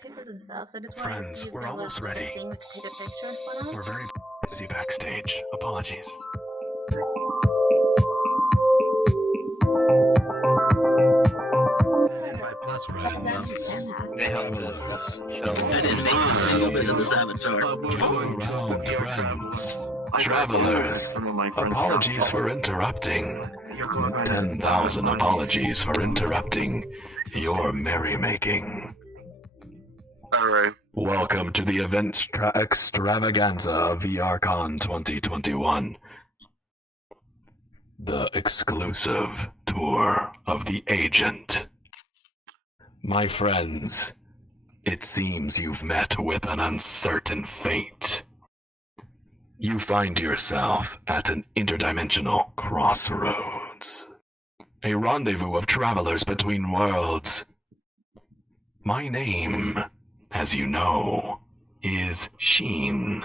pictures and stuff, so I just wanted to Friends, see if we're there was almost ready. anything we could take a picture in front of. We're very busy backstage. Apologies. That's actually fantastic. They helped us. And invaded over to this avatar. Around, friends. Travelers, apologies for interrupting. 10,000 apologies for interrupting your merrymaking. Alright. Welcome to the event extravaganza of VRCon 2021. The exclusive tour of the agent. My friends, it seems you've met with an uncertain fate. You find yourself at an interdimensional crossroads. A rendezvous of travelers between worlds. My name, as you know, is Sheen.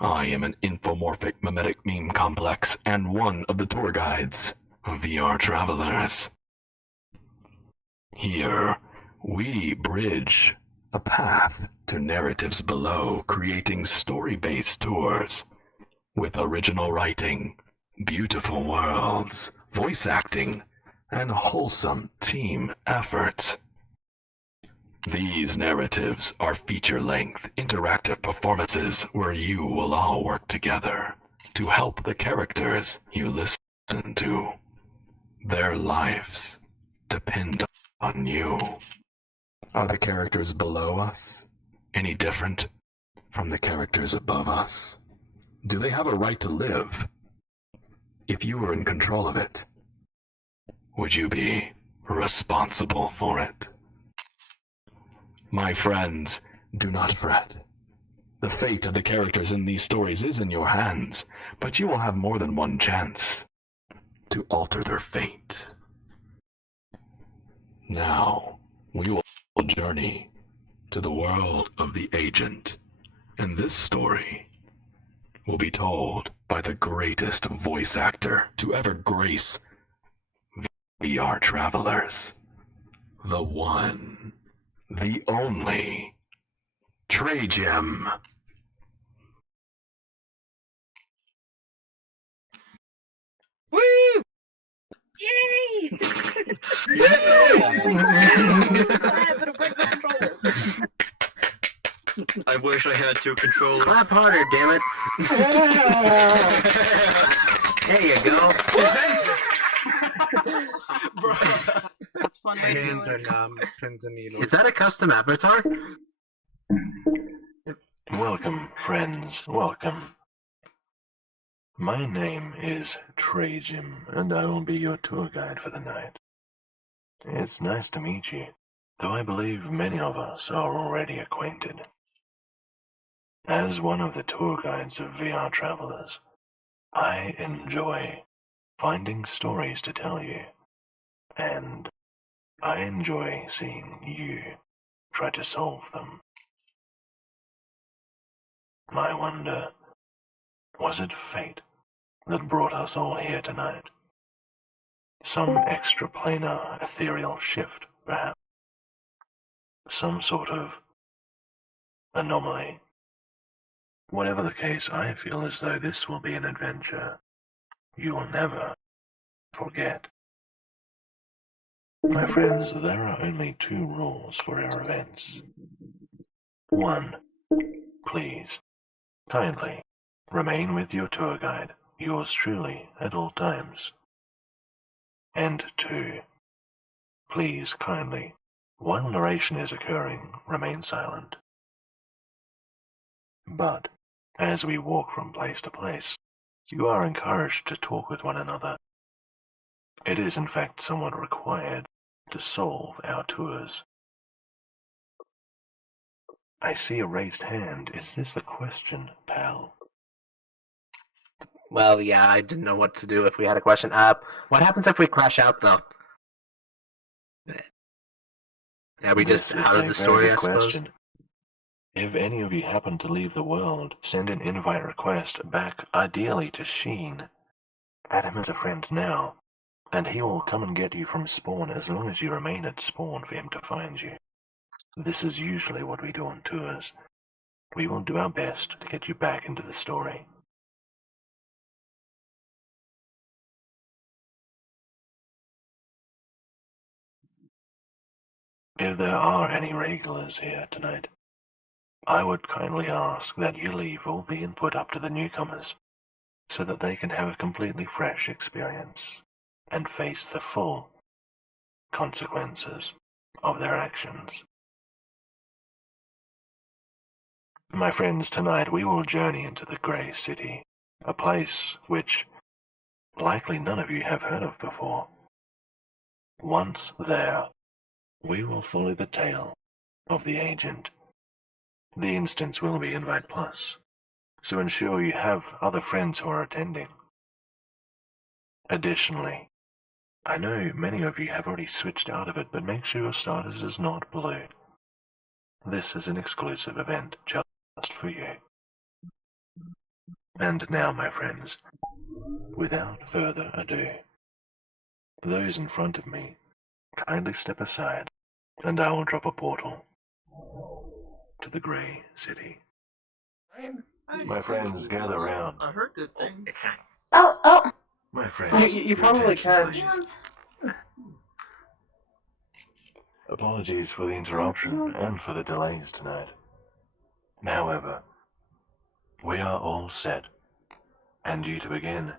I am an infomorphic mimetic meme complex and one of the tour guides of VRTravelers. Here, we bridge a path to narratives below, creating story-based tours with original writing, beautiful worlds, voice acting, and wholesome team efforts. These narratives are feature-length, interactive performances where you will all work together to help the characters you listen to. Their lives depend on you. Are the characters below us any different from the characters above us? Do they have a right to live? If you were in control of it, would you be responsible for it? My friends, do not fret. The fate of the characters in these stories is in your hands, but you will have more than one chance to alter their fate. Now, we will journey to the world of the agent, and this story will be told by the greatest voice actor to ever grace VRTravelers, the one, the only, Trajim. Woo! Yay! I wish I had two controllers. Clap harder, damn it. There you go. Bro, That's fun. my hands are numb. Pins and needles. Is that a custom avatar? Welcome, friends, welcome. My name is Trajim, and I will be your tour guide for the night. It's nice to meet you, though I believe many of us are already acquainted. As one of the tour guides of VRTravelers, I enjoy finding stories to tell you, and I enjoy seeing you try to solve them. I wonder, was it fate that brought us all here tonight? Some extraplanar ethereal shift, perhaps? Some sort of anomaly? Whatever the case, I feel as though this will be an adventure you will never forget. My friends, there are only two rules for our events. 1. Please, kindly, remain with your tour guide, yours truly, at all times. And 2. Please, kindly, while narration is occurring, remain silent. But, as we walk from place to place, you are encouraged to talk with one another. It is in fact somewhat required to solve our tours. I see a raised hand. Is this a question, pal? Well, yeah, I didn't know what to do if we had a question. What happens if we crash out, though? Are we just out of the story, I suppose? If any of you happen to leave the world, send an invite request back, ideally to Sheen. Add him as a friend now, and he will come and get you from spawn as long as you remain at spawn for him to find you. This is usually what we do on tours. We will do our best to get you back into the story. If there are any regulars here tonight, I would kindly ask that you leave all the input up to the newcomers so that they can have a completely fresh experience and face the full consequences of their actions. My friends, tonight we will journey into the Grey City, a place which likely none of you have heard of before. Once there, we will follow the tale of the agent. The instance will be Invite Plus, so ensure you have other friends who are attending. Additionally, I know many of you have already switched out of it, but make sure your status is not blue. This is an exclusive event just for you. And now, my friends, without further ado, those in front of me, kindly step aside, and I will drop a portal to the Grey City. My friends, gather round. I heard good things. Oh, My friends, you your probably attention, can. please. Apologies for the interruption and for the delays tonight. However, we are all set and due to begin.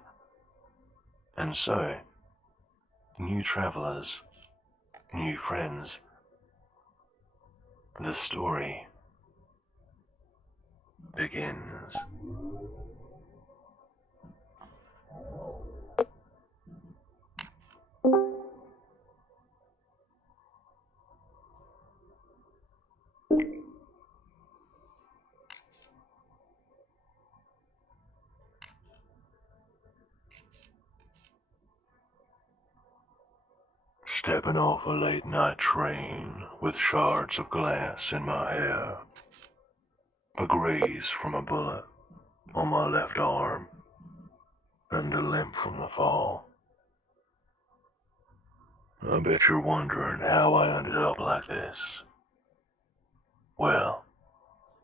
And so, new travelers, new friends, the story begins. Stepping off a late-night train with shards of glass in my hair, a graze from a bullet on my left arm, and a limp from the fall. I bet you're wondering how I ended up like this. Well,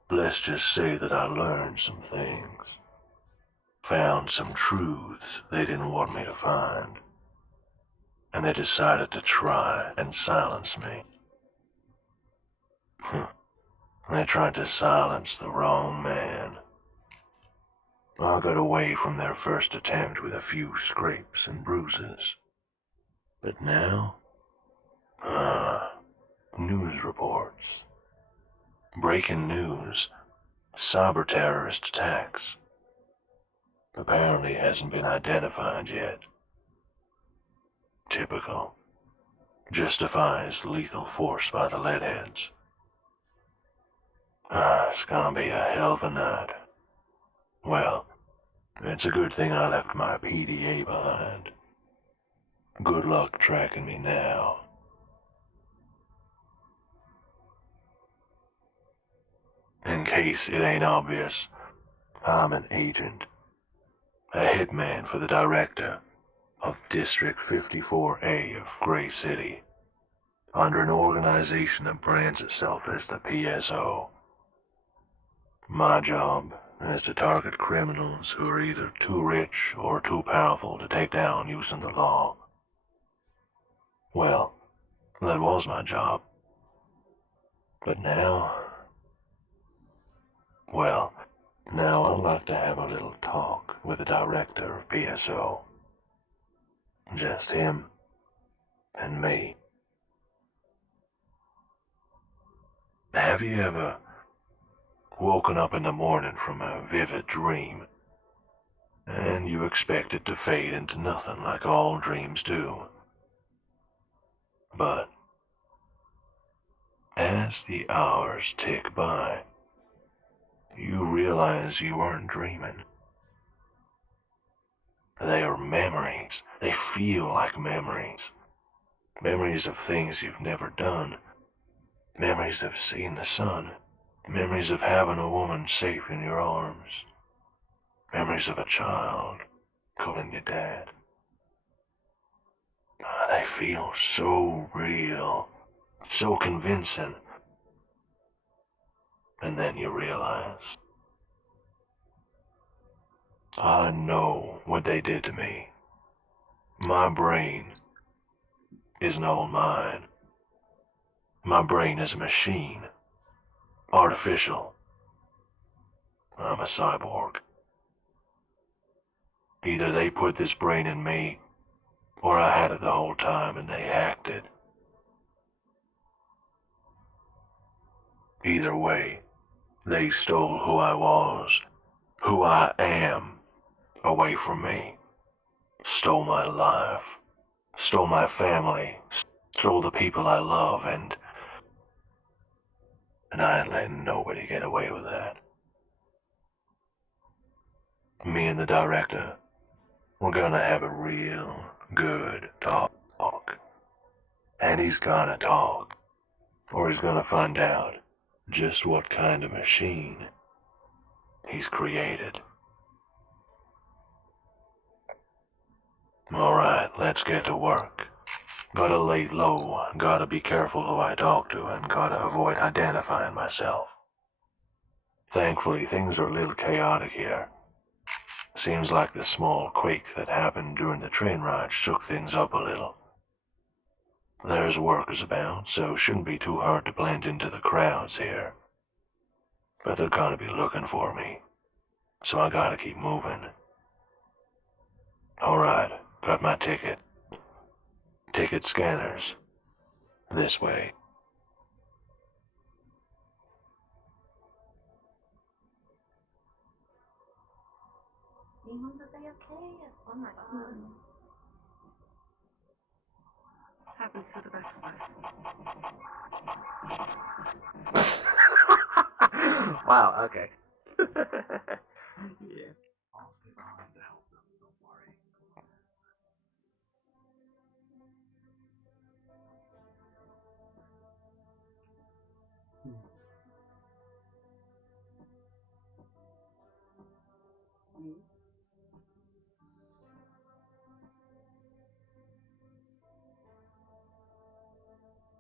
let's just say that I learned some things, found some truths they didn't want me to find, and they decided to try and silence me. They tried to silence the wrong man. I got away from their first attempt with a few scrapes and bruises. But now, news reports. Breaking news. Cyber terrorist attacks. Apparently hasn't been identified yet. Typical. Justifies lethal force by the leadheads. It's gonna be a hell of a night. Well, it's a good thing I left my PDA behind. Good luck tracking me now. In case it ain't obvious, I'm an agent. A hitman for the director of District 54A of Grey City, under an organization that brands itself as the PSO. My job is to target criminals who are either too rich or too powerful to take down using the law. Well, that was my job. But now... Well, now I'd like to have a little talk with the director of PSO. Just him and me. Have you ever woken up in the morning from a vivid dream, and you expect it to fade into nothing like all dreams do? But as the hours tick by, you realize you aren't dreaming. They are memories. They feel like memories. Memories of things you've never done. Memories of seeing the sun. Memories of having a woman safe in your arms. Memories of a child calling you dad. They feel so real, so convincing, and then you realize. I know what they did to me. My brain isn't all mine. My brain is a machine. Artificial. I'm a cyborg. Either they put this brain in me, or I had it the whole time and they hacked it. Either way, they stole who I was, who I am, away from me. Stole my life, stole my family, stole the people I love, and I ain't letting nobody get away with that. Me and the director, we're gonna have a real good talk. And he's gonna talk, or he's gonna find out just what kind of machine he's created. Alright, let's get to work. Gotta lay low, gotta be careful who I talk to, and gotta avoid identifying myself. Thankfully, things are a little chaotic here. Seems like the small quake that happened during the train ride shook things up a little. There's workers about, so it shouldn't be too hard to blend into the crowds here. But they're gonna be looking for me, so I gotta keep moving. Alright, got my ticket. Ticket scanners. This way. You want to say okay? Oh my god. Happens to the best of us. Wow, okay. Yeah.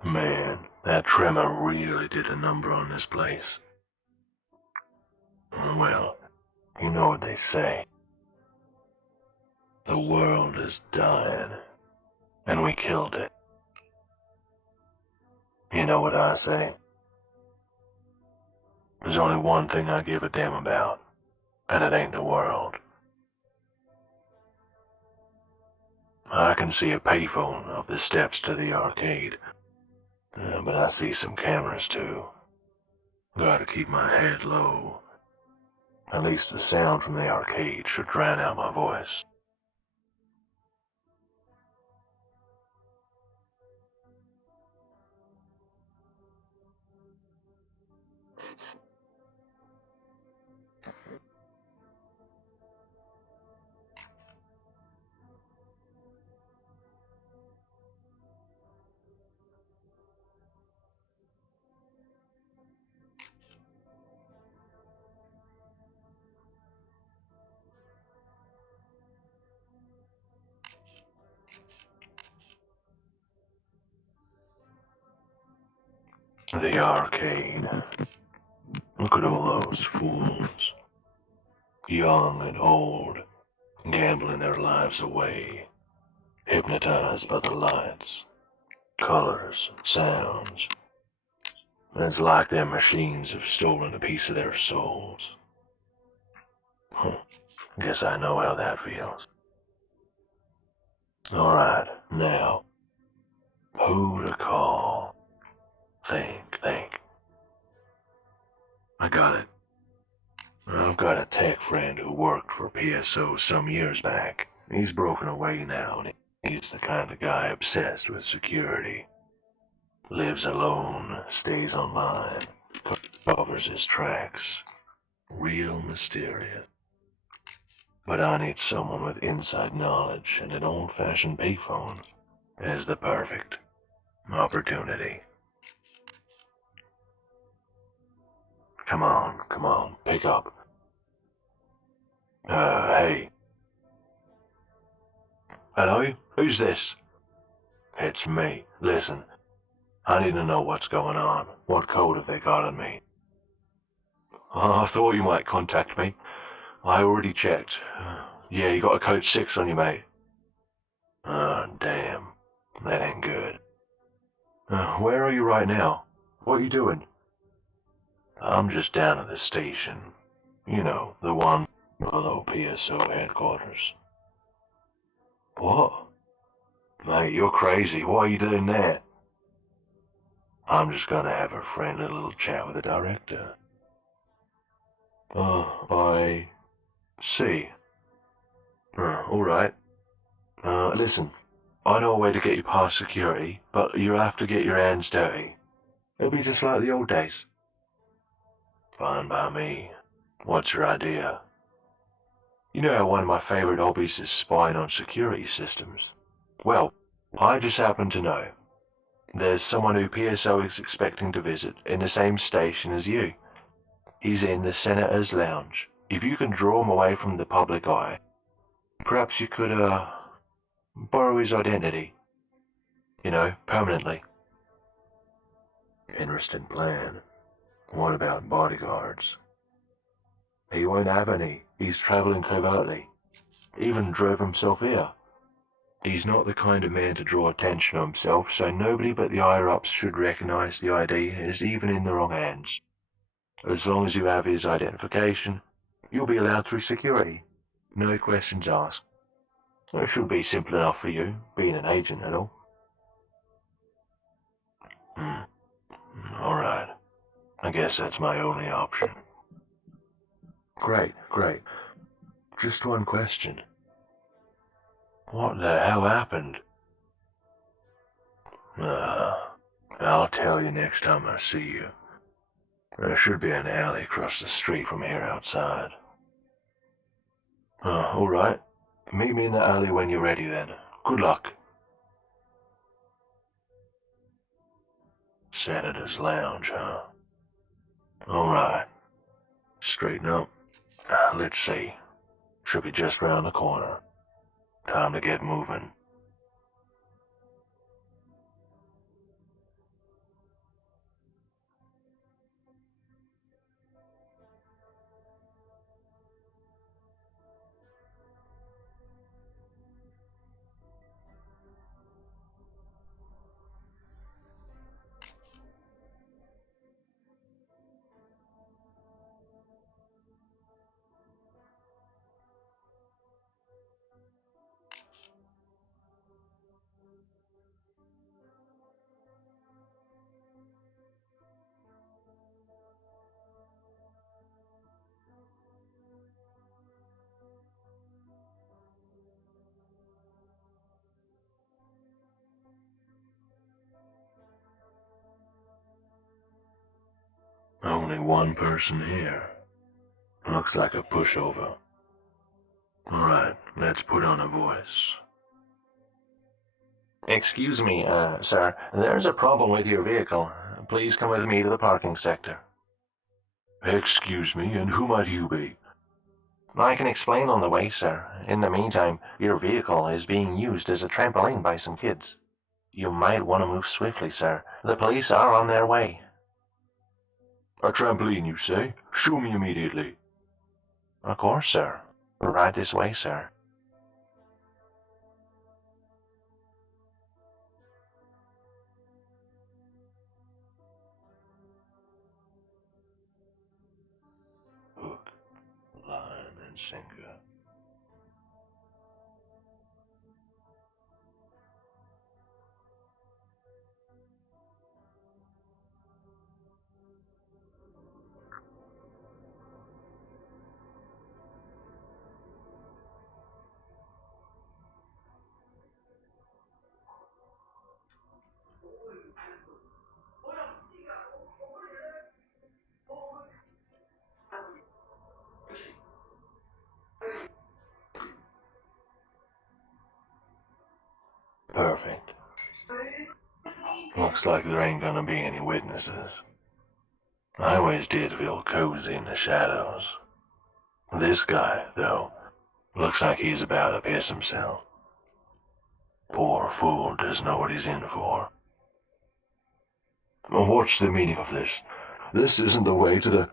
Man, that tremor really did a number on this place. Well, you know what they say. The world is dying, and we killed it. You know what I say? There's only one thing I give a damn about, and it ain't the world. I can see a payphone up the steps to the arcade, but I see some cameras too. Gotta keep my head low. At least the sound from the arcade should drown out my voice. The arcade. Look at all those fools. Young and old, gambling their lives away, hypnotized by the lights, colors, sounds. It's like their machines have stolen a piece of their souls. Guess I know how that feels. Alright, now, who to call? Think. I got it. I've got a tech friend who worked for PSO some years back. He's broken away now, and he's the kind of guy obsessed with security. Lives alone, stays online, covers his tracks. Real mysterious. But I need someone with inside knowledge and an old-fashioned payphone as the perfect opportunity. Come on, pick up. Hey. Hello? Who's this? It's me. Listen, I need to know what's going on. What code have they got on me? I thought you might contact me. I already checked. Yeah, you got a code 6 on you, mate. Damn. That ain't good. Where are you right now? What are you doing? I'm just down at the station. You know, the one below PSO headquarters. What? Mate, you're crazy. What are you doing there? I'm just gonna have a friendly little chat with the director. I see. Alright. Listen. I know a way to get you past security, but you'll have to get your hands dirty. It'll be just like the old days. Fine by me. What's your idea? You know how one of my favorite hobbies is spying on security systems. Well, I just happen to know. There's someone who PSO is expecting to visit in the same station as you. He's in the Senator's Lounge. If you can draw him away from the public eye, perhaps you could, borrow his identity. You know, permanently. Interesting plan. What about bodyguards? He won't have any. He's traveling covertly. Even drove himself here. He's not the kind of man to draw attention to himself, so nobody but the higher-ups should recognize the ID as even in the wrong hands. As long as you have his identification, you'll be allowed through security. No questions asked. It should be simple enough for you, being an agent and all. Alright. I guess that's my only option. Great. Just one question. What the hell happened? I'll tell you next time I see you. There should be an alley across the street from here outside. Alright. Meet me in the alley when you're ready then. Good luck. Senator's Lounge, huh? Alright. Straighten up. Let's see. Should be just round the corner. Time to get moving. Only one person here. Looks like a pushover. Alright, let's put on a voice. Excuse me, sir. There's a problem with your vehicle. Please come with me to the parking sector. Excuse me, and who might you be? I can explain on the way, sir. In the meantime, your vehicle is being used as a trampoline by some kids. You might want to move swiftly, sir. The police are on their way. A trampoline, you say? Show me immediately. Of course, sir. Right this way, sir. Hook, line, and sinker. Perfect. Looks like there ain't gonna be any witnesses. I always did feel cozy in the shadows. This guy, though, looks like he's about to piss himself. Poor fool doesn't know what he's in for. What's the meaning of this? This isn't the way to the...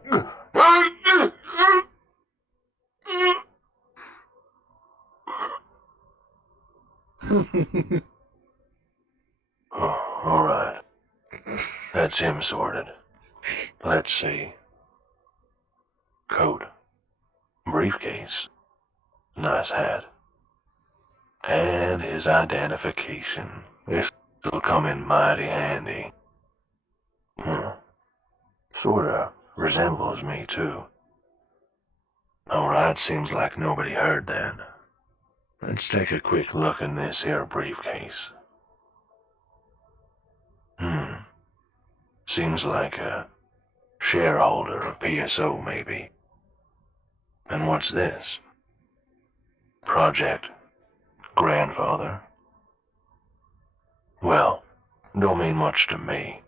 Oh, all right. That's him sorted. Let's see. Coat. Briefcase. Nice hat. And his identification. This'll come in mighty handy. Sorta resembles me, too. Alright, seems like nobody heard that. Let's take a quick look in this here briefcase. Seems like a shareholder of PSO, maybe. And what's this? Project Grandfather? Well, don't mean much to me.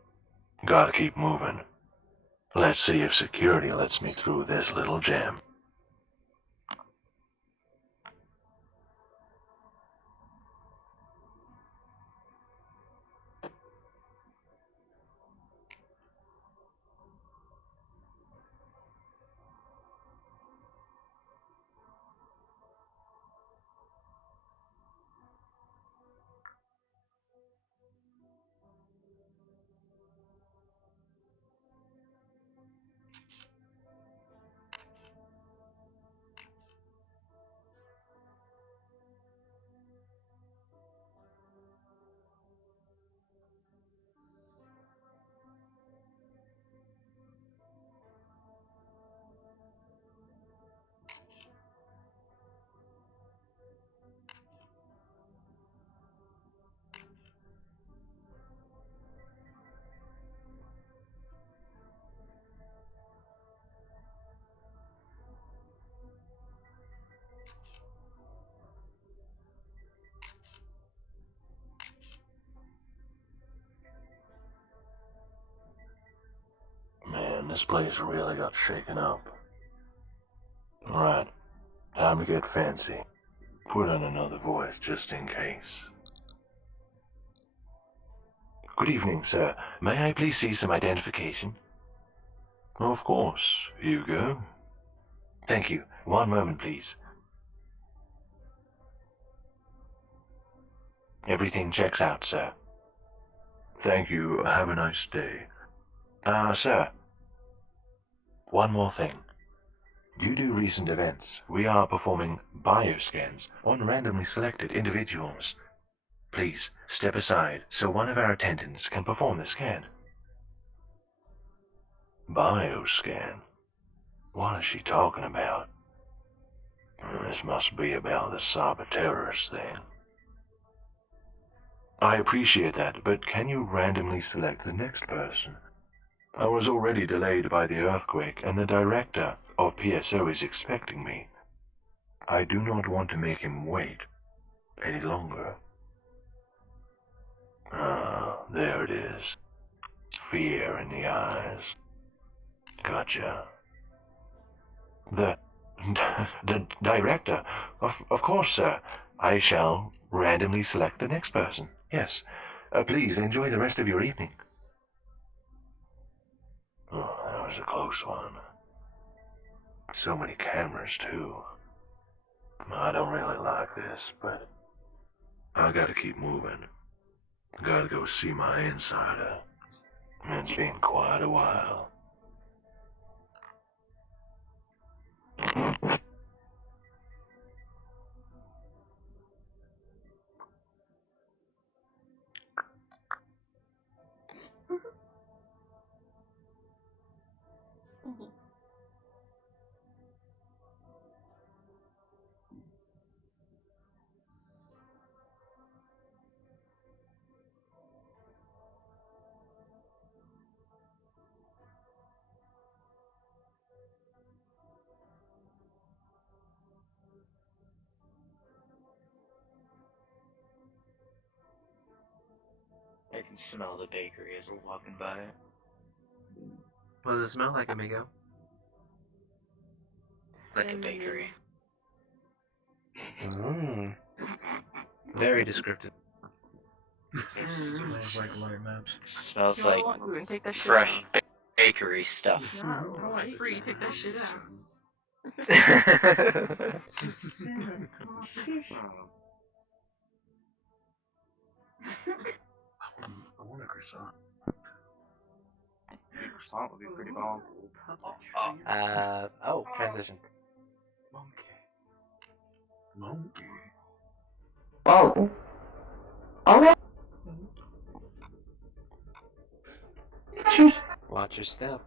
Gotta keep moving. Let's see if security lets me through this little gem. Man, this place really got shaken up. Alright, time to get fancy. Put on another voice just in case. Good evening, sir. May I please see some identification? Of course. You go. Thank you. One moment, please. Everything checks out, sir. Thank you. Have a nice day. Sir. One more thing. Due to recent events, we are performing bioscans on randomly selected individuals. Please step aside so one of our attendants can perform the scan. Bioscan? What is she talking about? This must be about the cyber terrorist thing. I appreciate that, but can you randomly select the next person? I was already delayed by the earthquake, and the director of PSO is expecting me. I do not want to make him wait any longer. There it is. Fear in the eyes. Gotcha. The director? Of course, sir. I shall randomly select the next person. Yes. Please enjoy the rest of your evening. Oh, that was a close one. So many cameras, too. I don't really like this, but I gotta keep moving. Gotta go see my insider. It's been quite a while. I can smell the bakery as we're walking by. What does it smell like, amigo? Like a bakery. Very descriptive. It Smells like light maps. smells You know like what? We're gonna take that shit fresh out. bakery stuff. No. Oh, it's free. Take that shit out. I want a croissant. Croissant would be pretty bomb. Transition. Monkey. Whoa. Alright. Watch your step.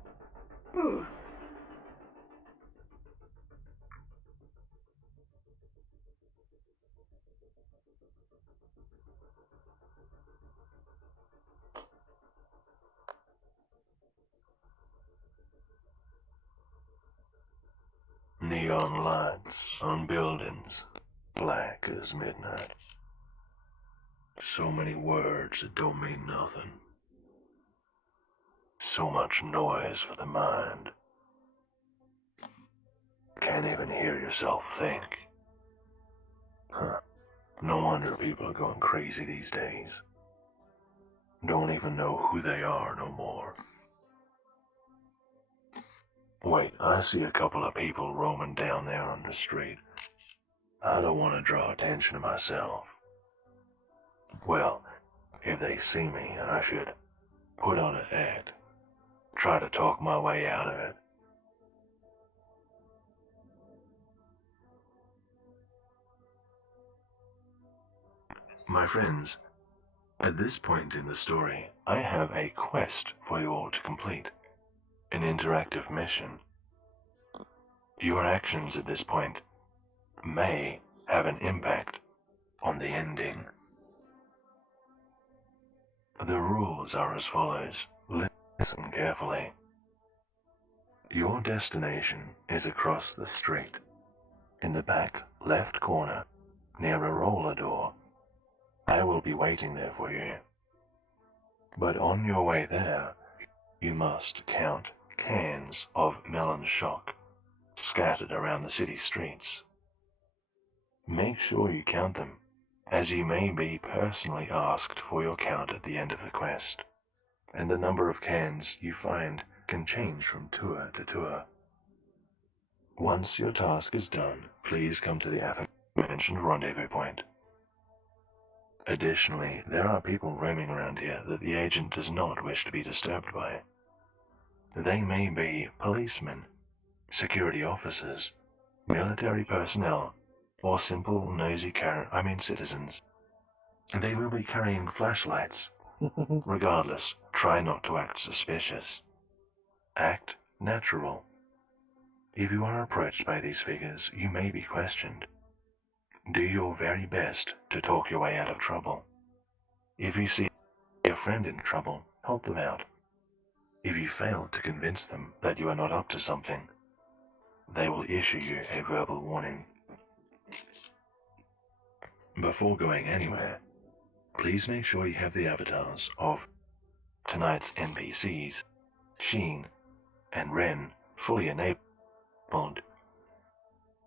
Neon lights on buildings, black as midnight. So many words that don't mean nothing. So much noise for the mind. Can't even hear yourself think. Huh. No wonder people are going crazy these days. Don't even know who they are no more. Wait, I see a couple of people roaming down there on the street. I don't want to draw attention to myself. Well, if they see me, I should put on an act. Try to talk my way out of it. My friends, at this point in the story, I have a quest for you all to complete. An interactive mission. Your actions at this point may have an impact on the ending. The rules are as follows. Listen carefully. Your destination is across the street. In the back left corner, near a roller door. I will be waiting there for you. But on your way there, you must count cans of melon shock scattered around the city streets. Make sure you count them, as you may be personally asked for your count at the end of the quest, and the number of cans you find can change from tour to tour. Once your task is done, please come to the aforementioned rendezvous point. Additionally, there are people roaming around here that the agent does not wish to be disturbed by. They may be policemen, security officers, military personnel, or simple nosy citizens. They will be carrying flashlights. Regardless, try not to act suspicious. Act natural. If you are approached by these figures, you may be questioned. Do your very best to talk your way out of trouble. If you see a friend in trouble, help them out. If you fail to convince them that you are not up to something, they will issue you a verbal warning. Before going anywhere, please make sure you have the avatars of tonight's NPCs, Sheen and Ren, fully enabled.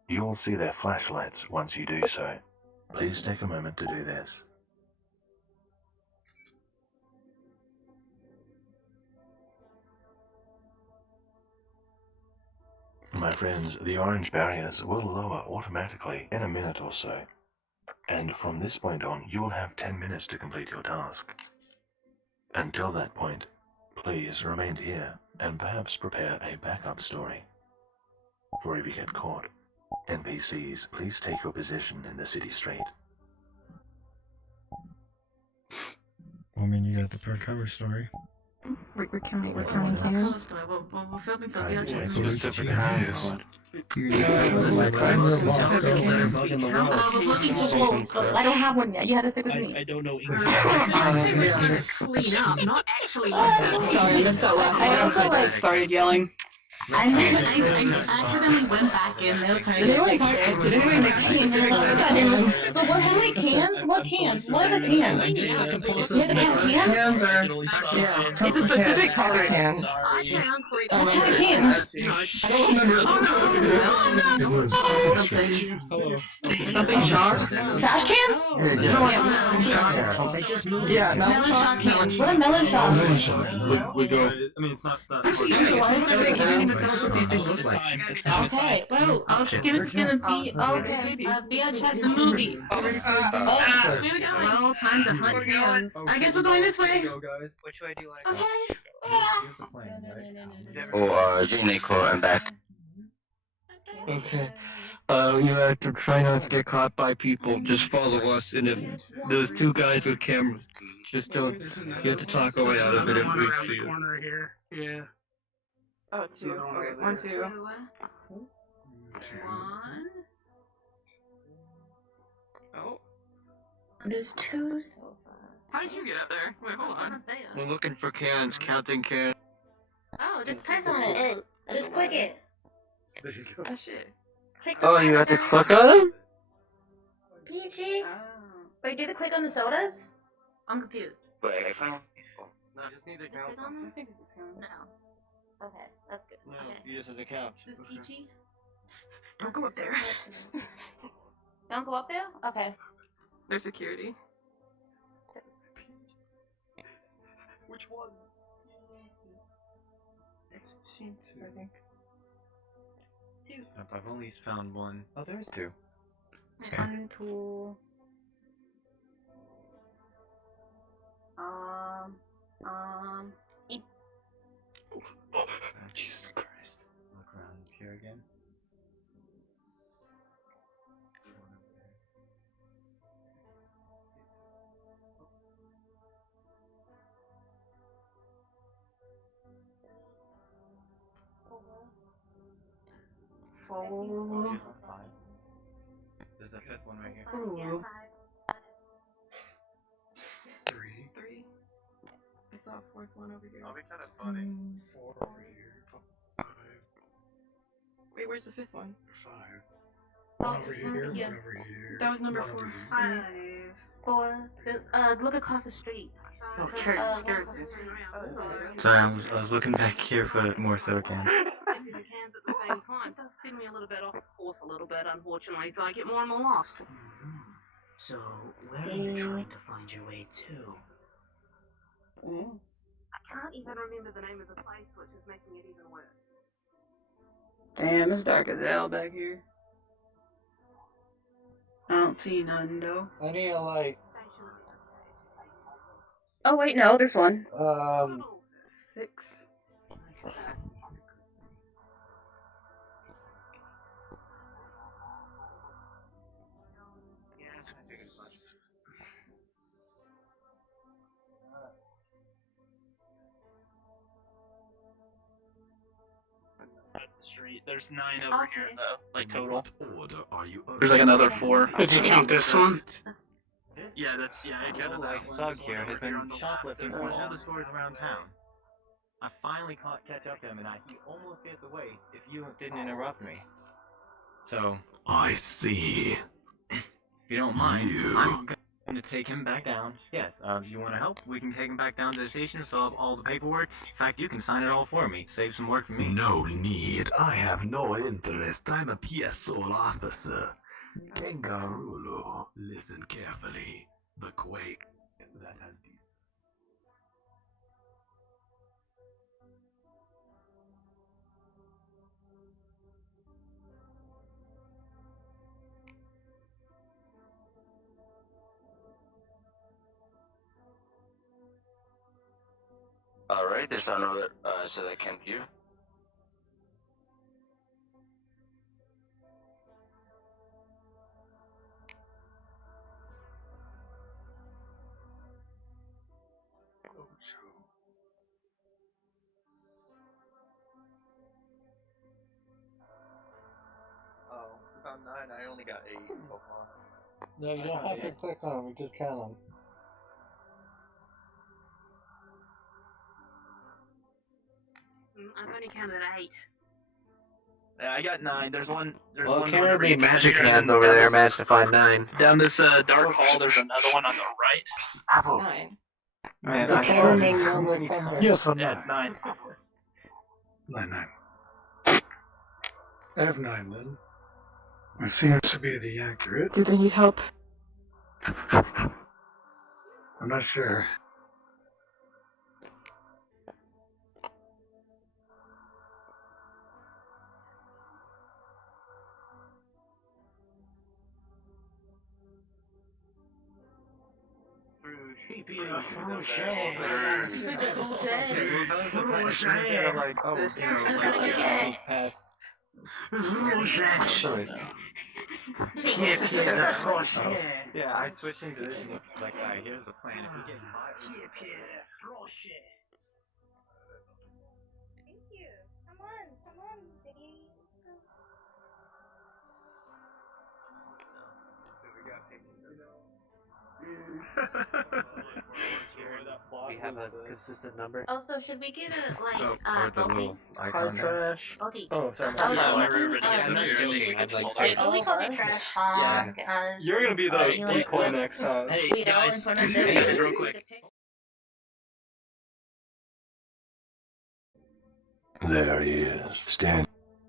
You will see their flashlights once you do so. Please take a moment to do this. My friends, the orange barriers will lower automatically in a minute or so, and from this point on, you will have 10 minutes to complete your task. Until that point, please remain here and perhaps prepare a backup story. For if you get caught, NPCs, please take your position in the city street. I mean, you got the per cover story. We're counting We're hands. filming for Kind VRTravelers. of specific hands. I don't have one yet. You had to stick with me. I don't know We're English. trying to clean up, not actually use Sorry, I missed that last I also started yelling. I accidentally went back in there trying to get So what? How many cans? What cans? What are the cans? You have to count cans? It's a specific type of can. What kind of can? I don't remember. Something sharp. Trash cans? Yeah, melon shock cans. What are melon shots? We go. I mean, it's not that. You can't even tell us what these things look like. Okay. Well, I'll skip it's gonna be okay. VRChat the movie. Oh. Here we go. Well, time to hunt cans. I guess we're going this way. Which way do you like? Okay. Oh, Nico, I'm back. Okay. You have to try not to get caught by people. Just follow us, and if there's two guys with cameras, just don't. You have to talk our way out of it if we see you. Corner here. Yeah. Oh, two. Okay, 1, 2. 1. Oh. There's two so far. How did you get up there? Wait, hold on. We're looking for cans, counting cans. Oh, just press on it. Just click it. There you go. Oh shit. Click Oh, you have to click on them? Peachy. Wait, do the click on the sodas? I'm confused. Wait, I found. No, just need to Click count. on them? No. Okay, that's good. No, you just have to count. This peachy? Don't go up there. Don't go up there? Okay. There's security. Which one? Scene 2, I think. 2. I've only found one. Oh, there's two. 1, 2. Jesus Christ. Look around here again. Oh. There's a fifth one right here. Ooh. 3. 3. I saw a fourth one over here. I'll be kind of funny. 4 over here. 5. Wait, where's the fifth one? 5. Oh, One over it's here. over One here. over here. That was number one over 4. here. 4. Look across the street. Okay, Look scared. across the street. Sorry, I was looking back here for more soda cans. The cans at the same time does send me a little bit off course, a little bit, unfortunately, so I get more and more lost. So, where are you trying to find your way to? I can't even remember the name of the place, which is making it even worse. Damn, it's dark as hell back here. I don't see nothing though. I need a light. Oh, wait, no, there's one. 6. Street. There's 9 over here though, like total. Order are you? There's like another 4. Did you count this one? Yeah, that's I counted that one. Thug here has been shoplifting from all the stores around town. I finally catch up to him, and he almost gets away if you didn't interrupt me. So, I see. if you don't mind, You. I'm going to take him back down. Yes, you want to help? We can take him back down to the station, fill up all the paperwork. In fact, you can sign it all for me. Save some work for me. No need. I have no interest. I'm a PSOL officer. Kangaroo. Listen carefully. The quake that has been. Alright, there's another, so that can view. Oh, about 9. I only got 8 so far. No, you don't have to click on them. We just count them. I've only counted 8. Yeah, I got 9. There's one. Well, apparently magic hands over there managed to find 9. Down this dark hall, there's another one on the right. Apple. 9. Man, The I saw cameraman it so number many come times. back. Yes, I'm Yeah, it's 9. 9. I have 9 then. It seems to be the accurate. Do they need help? I'm not sure. Yeah, I switched into this and it's like, alright, here's the plan. If we get caught, Thank you. Come on, Ziggy. We have a consistent number. Also, should we get a or the Balti? little icon there. Trash. Balti. Oh, sorry. I was No, thinking, we're ready. uh, I know you're maybe- thinking I'd like Wait, can we call you trash? Yeah. You're gonna be the Alright, you know decoy what? next time. Hey, We all in guys. front of Hey, them. guys, real quick. There he is, standing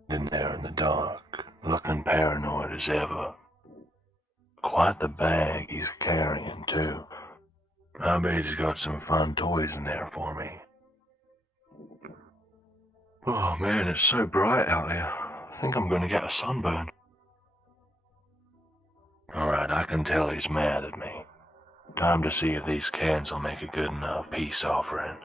there in the dark, looking paranoid as ever. Quite the bag he's carrying, too. I bet he's got some fun toys in there for me. Oh man, it's so bright out here. I think I'm gonna get a sunburn. Alright, I can tell he's mad at me. Time to see if these cans will make a good enough peace offering.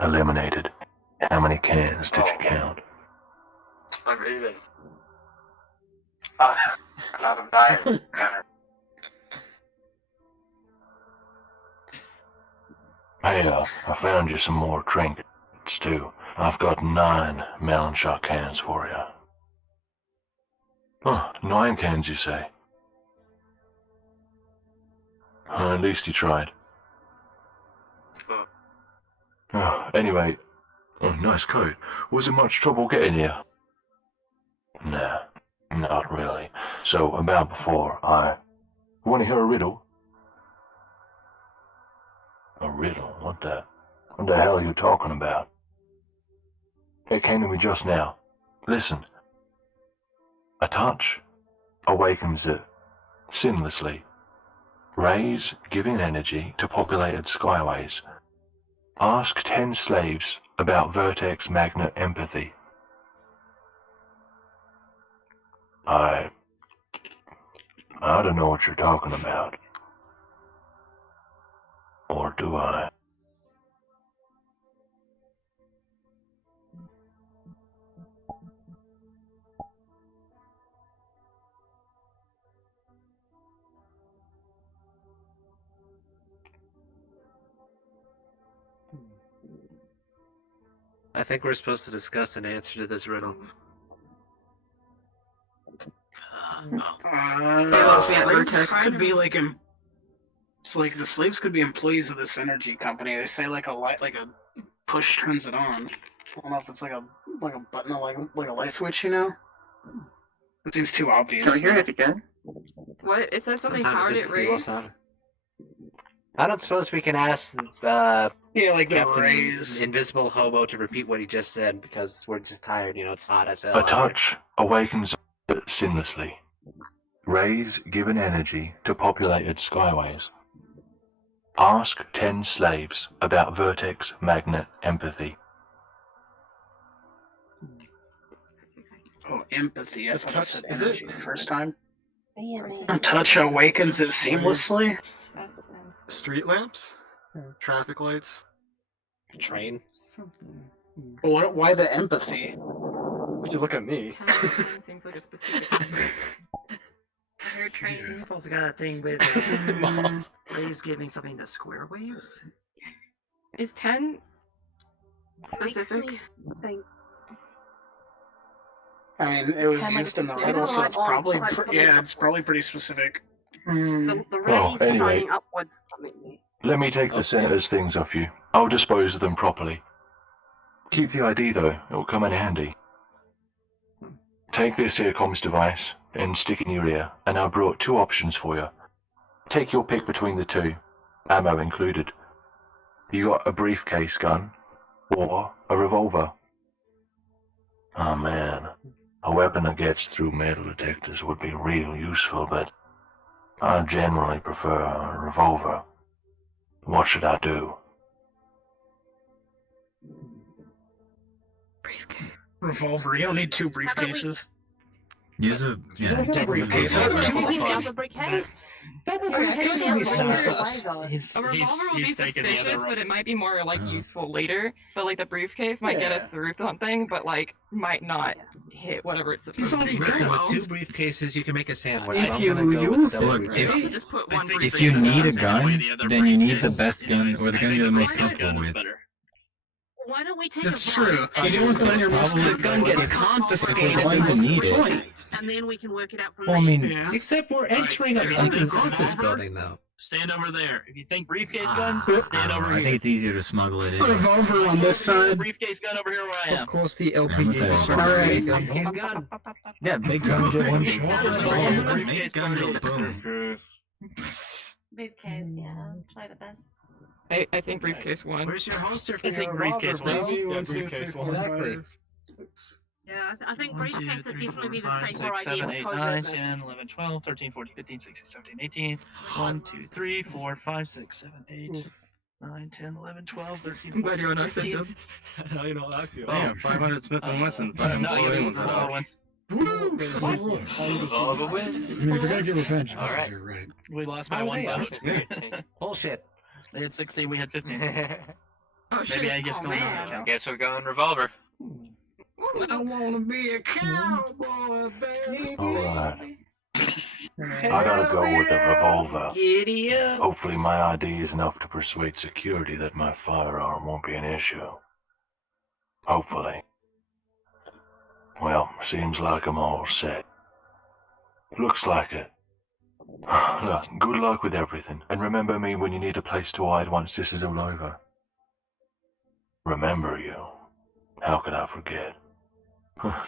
Eliminated. How many cans did you count? I'm even. I'm dying. Hey, I found you some more trinkets, too. I've got 9 melon shot cans for you. Oh, 9 cans, you say? At least you tried. Oh, anyway, nice coat. Was it much trouble getting here? Nah, not really. So, about before, Want to hear a riddle? A riddle? What the hell are you talking about? It came to me just now. Listen. A touch awakens it sinlessly. Rays giving energy to populated skyways. Ask 10 slaves about vertex magnet empathy. I don't know what you're talking about. Or do I? I think we're supposed to discuss an answer to this riddle. Slaves could be like so like the slaves could be employees of this energy company. They say like a push turns it on. I don't know if it's like a button like a light switch, you know? It seems too obvious. Can we hear it again? What? It said something Sometimes powered it's it the raised. sound. I don't suppose we can ask Yeah, like the Captain rays. Invisible Hobo to repeat what he just said because we're just tired. You know, it's hot as hell. A out here. touch awakens it sinlessly. Rays given energy to populated skyways. Ask 10 slaves about vertex magnet empathy. Oh, empathy. I thought I said energy the first time. A A touch awakens it seamlessly. Street lamps? Traffic lights? Train. Why the empathy? You look at me. 10 seems like a specific thing. Your train people's got a thing with waves giving something to square waves. Is 10 specific? I mean, it was Kinda like used in the a riddle, so like it's on probably like yeah, it's probably pretty specific. The Well, really anyway. shining upwards something. Let me take the senator's things off you. I'll dispose of them properly. Keep the ID though, it'll come in handy. Take this here comms device and stick it in your ear, and I brought 2 options for you. Take your pick between the 2, ammo included. You got a briefcase gun, or a revolver. Oh man, a weapon that gets through metal detectors would be real useful, but I generally prefer a revolver. What should I do? Revolver. You don't need 2 briefcases. Use a briefcase. Briefcase would be so sus. A revolver will be suspicious, but it might be more like useful later. But like the briefcase might get us through something, but like might not hit whatever it's supposed to. Listen, with 2 briefcases, you can make a sandwich. If I'm you gonna go with use the double it, briefcase. So just put one If you need a gun, then you need the best gun or the gun you're the most comfortable with. Why don't we take That's a true. vote? You don't want the one you're most Probably comfortable gun gets with. confiscated. Why even need it? And then we can work it out from Well, I there. mean, Yeah. Except we're entering a fucking office building, though. Stand over there. If you think briefcase gun, stand over I here. think it's easier to smuggle it in. Revolver on this side. Briefcase gun over here where I am. Of course, the I'm LPG gonna is say Alright. briefcase gun. Yeah, big gun get one shot. Briefcase gun, Boom. Briefcase, yeah. Try the best. I think briefcase one. Where's your holster for I your think briefcase revolver, bro? one. Yeah, briefcase one. Exactly. Yeah, I think 1, 2, briefcase would 3, definitely 4, be the 5, safer 6, idea 7, 8, because 9, of 10, 11, 12, 13, 14, 15, 16, 17, 18. 1, 2, 3, 4, 5, 6, 7, 8, 9, 10, 11, 12, 13, I'm glad you're on our 15. system. You know how I feel. Damn, 500 Smith & Wesson. No, you get revolver wins. Revolver I wins. mean, if you're gonna get revenge, All right. you're right. We lost by Oh, 1 hey, vote. Bullshit. They had 16, we had 15. Oh shit. Maybe I just Oh, don't man. know. Guess we're going revolver. I wanna be a cowboy, baby. Alright. I gotta go with the revolver. Giddy up. Hopefully my ID is enough to persuade security that my firearm won't be an issue. Hopefully. Well, seems like I'm all set. Looks like it. Look, good luck with everything, and remember me when you need a place to hide once this is all over. Remember you. How could I forget?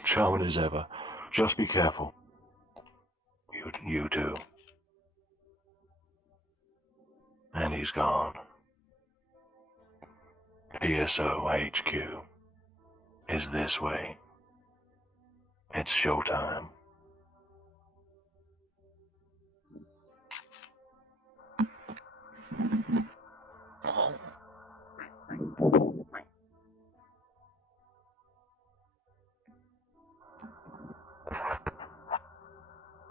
Charming as ever. Just be careful. You too. And he's gone. PSO HQ is this way. It's showtime. Oh.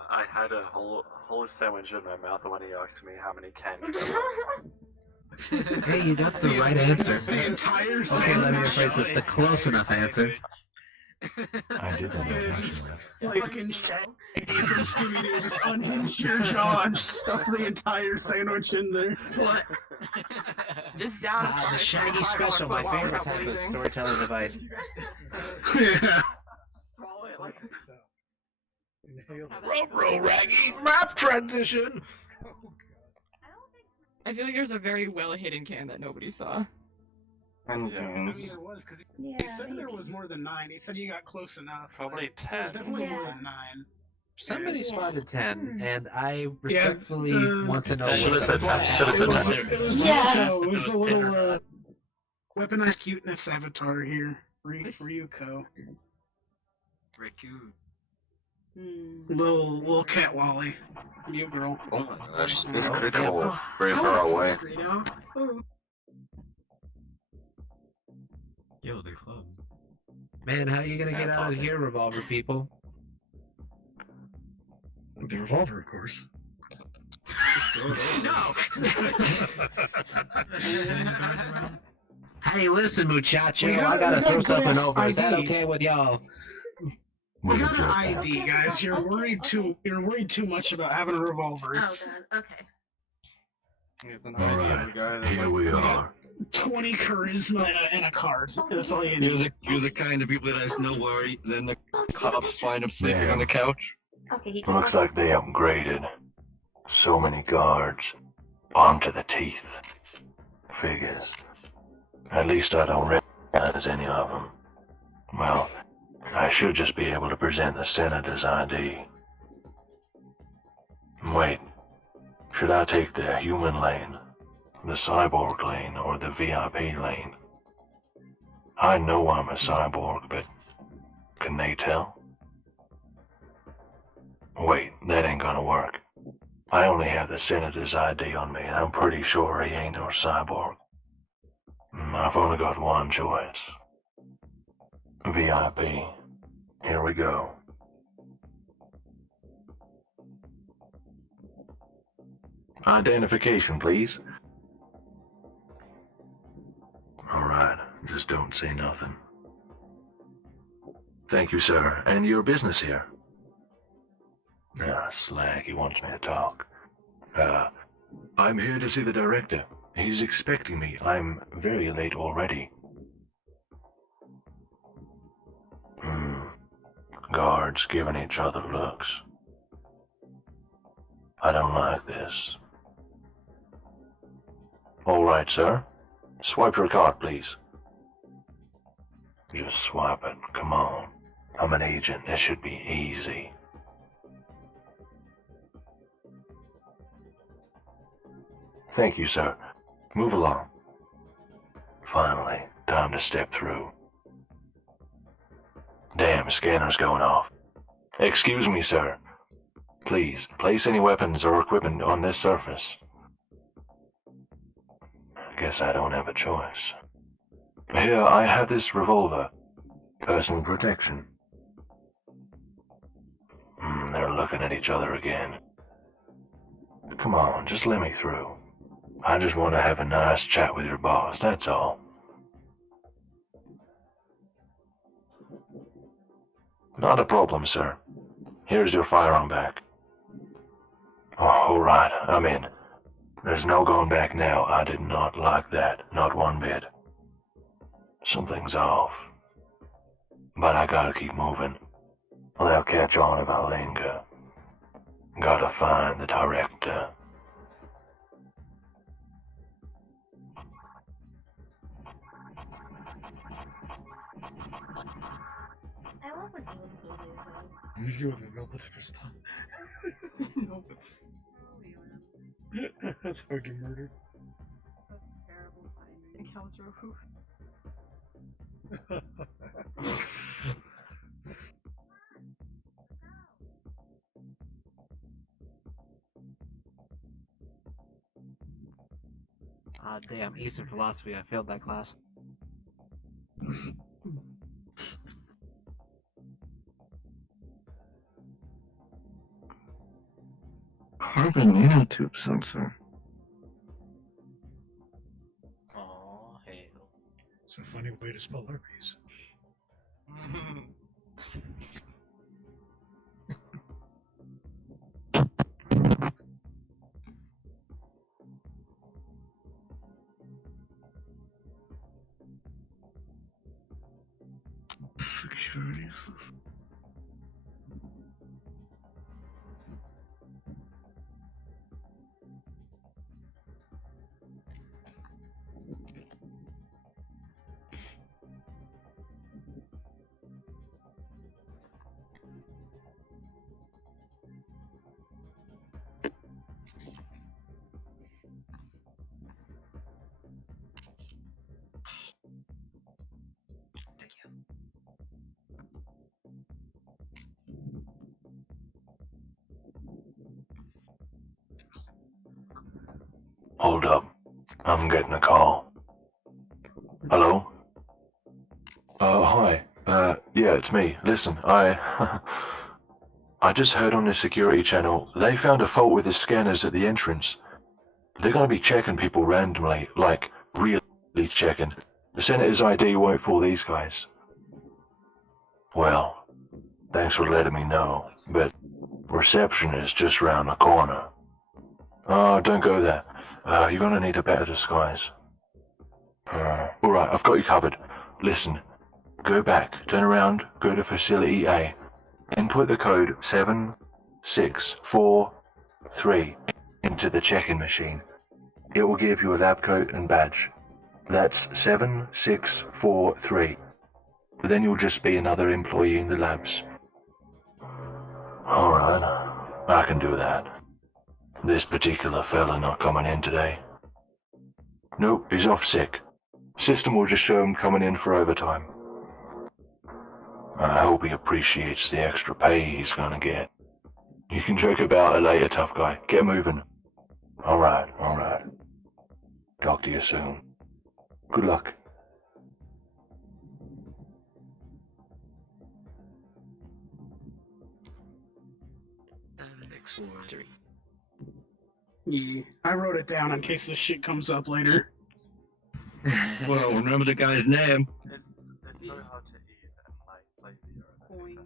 I had a whole sandwich in my mouth when he asked me how many cans. Hey, you got the right answer. The entire Okay, let me sandwich. rephrase it. The close enough answer. I did that Yeah, intentionally. just fucking Shaggy from Scooby-Doo just unhinged your jaw and stuff the entire sandwich in there. What? Just down. Ah, the Shaggy Special, my favorite type of storytelling device. Yeah. Swallow it like. Roll Raggy map transition. I feel like there's a very well hidden can that nobody saw. I mean, there was, because he Yeah, said there was more than 9. He said you got close enough. Probably So there's 10. definitely more Yeah. than 9. Somebody spotted 10, Hmm. and I Yeah, respectfully the- want to know Should what have the said flag. 10. Should have It said was, 10. it was, Yeah. it was the It was little weaponized cuteness avatar here. Ryuko. Little cat Wally. You girl. Oh my gosh, this is Oh, critical. yeah. Very far away. Yo, the club. Man, how you gonna get out of here, revolver people? With the revolver, of course. No. Hey, listen, muchacho, We I got- gotta we got throw something glass over. Is that ID. okay with y'all? We got an ID, guys. You're worried too much about having a revolver. Oh It's- god. Okay. He's an Alright, idea of a guy that here we are. 20 charisma and a card. That's all you need. You're the kind of people that has no worry. Then the cops find him sleeping on the couch. Okay, he just Looks like they upgraded. So many guards. Armed to the teeth. Figures. At least I don't recognize any of them. Well, I should just be able to present the senator's ID. Wait. Should I take the human lane, the cyborg lane, or the VIP lane? I know I'm a cyborg, but can they tell? Wait, that ain't gonna work. I only have the senator's ID on me, and I'm pretty sure he ain't no cyborg. I've only got one choice. VIP. Here we go. Identification, please. Alright, just don't say nothing. Thank you, sir. And your business here? Ah, slag, he wants me to talk. I'm here to see the director. He's expecting me. I'm very late already. Guards giving each other looks. I don't like this. All right, sir. Swipe your card, please. Just swipe it. Come on. I'm an agent. This should be easy. Thank you, sir. Move along. Finally, time to step through. Damn, scanner's going off. Excuse me, sir. Please, place any weapons or equipment on this surface. Guess I don't have a choice. Here, I have this revolver. Personal protection. They're looking at each other again. Come on, just let me through. I just want to have a nice chat with your boss, that's all. Not a problem, sir. Here's your firearm back. Oh, all right, I'm in. There's no going back now. I did not like that, not one bit. Something's off. But I gotta keep moving. They'll catch on if I linger. Gotta find the director. I love when aliens go to the You have no first time. No. That's how I get murdered. Terrible timing. Calzro. Ah, damn, Eastern philosophy. I failed that class. Carbon nanotube sensor. Aw, hell. It's a funny way to spell herpes. Security system. Hold up. I'm getting a call. Hello? Hi. Yeah, it's me. Listen, I just heard on the security channel, they found a fault with the scanners at the entrance. They're gonna be checking people randomly, like, really checking. The senator's ID won't fool these guys. Well, thanks for letting me know, but reception is just round the corner. Oh, don't go there. You're gonna need a better disguise. Alright, I've got you covered. Listen, go back, turn around, go to Facility A. Input the code 7643 into the check-in machine. It will give you a lab coat and badge. That's 7643. Then you'll just be another employee in the labs. Alright, I can do that. This particular fella not coming in today? Nope, he's off sick. System will just show him coming in for overtime. I hope he appreciates the extra pay he's gonna get. You can joke about it later, tough guy. Get moving. Alright. Talk to you soon. Good luck. Yeah, I wrote it down in case this shit comes up later. Well, remember the guy's name. It's so hard to eat and like play VR.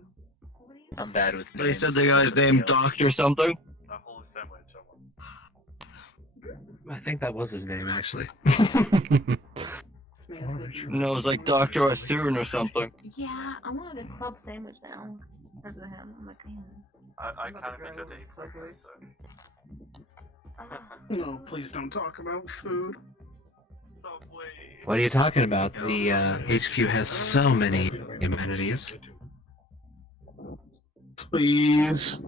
I'm bad with They names. said the guy's name Doctor something. A whole sandwich. I think that was his name, actually. No, it was like Dr. Athurn or something. Yeah, I wanted a club sandwich now. Because of him. I'm like, damn. I kind of think that so. No, please don't talk about food. What are you talking about? The HQ has so many amenities. Please.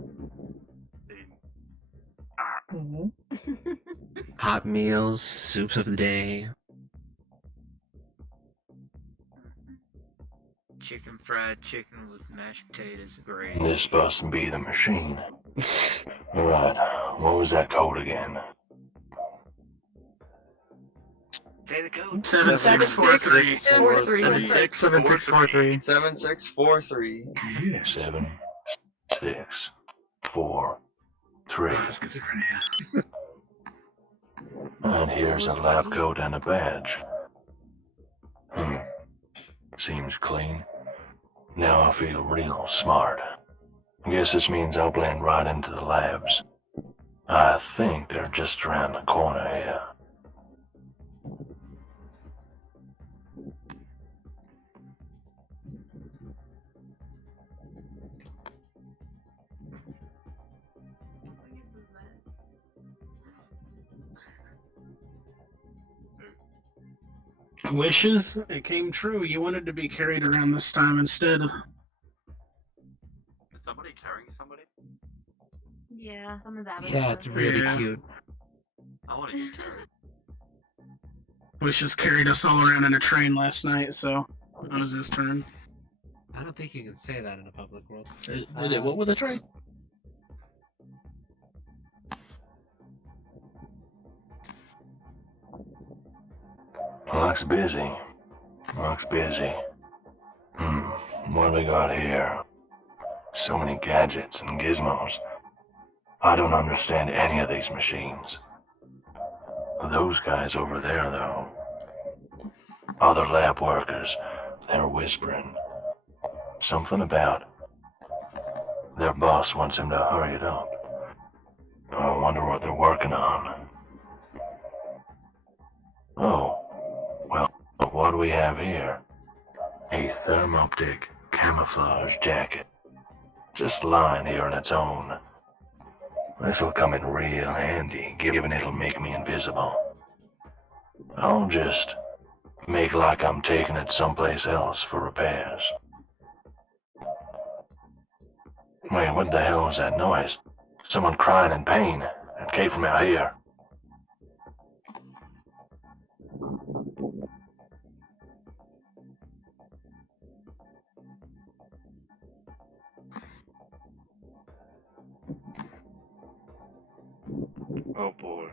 Hot meals, soups of the day. Chicken fried chicken with mashed potatoes, great. This must be the machine. Alright, what was that code again? Say the code. 7643. 7643. 7643. 7643. And here's a lab coat and a badge. Seems clean. Now I feel real smart. Guess this means I'll blend right into the labs. I think they're just around the corner here. Wishes? It came true. You wanted to be carried around this time instead. Is somebody carrying somebody? Yeah, someone's out of Yeah, it's really cute. I want to get carried. Wishes carried us all around in a train last night, so it was his turn. I don't think you can say that in a public world. What was the train? Looks busy. What do we got here? So many gadgets and gizmos. I don't understand any of these machines. Those guys over there, though. Other lab workers, they're whispering. Something about their boss wants him to hurry it up. I wonder what they're working on. Oh, well, what do we have here? A thermoptic camouflage jacket. Just lying here on its own. This'll come in real handy, given it'll make me invisible. I'll just make like I'm taking it someplace else for repairs. Wait, what the hell was that noise? Someone crying in pain. It came from out here. Oh boy.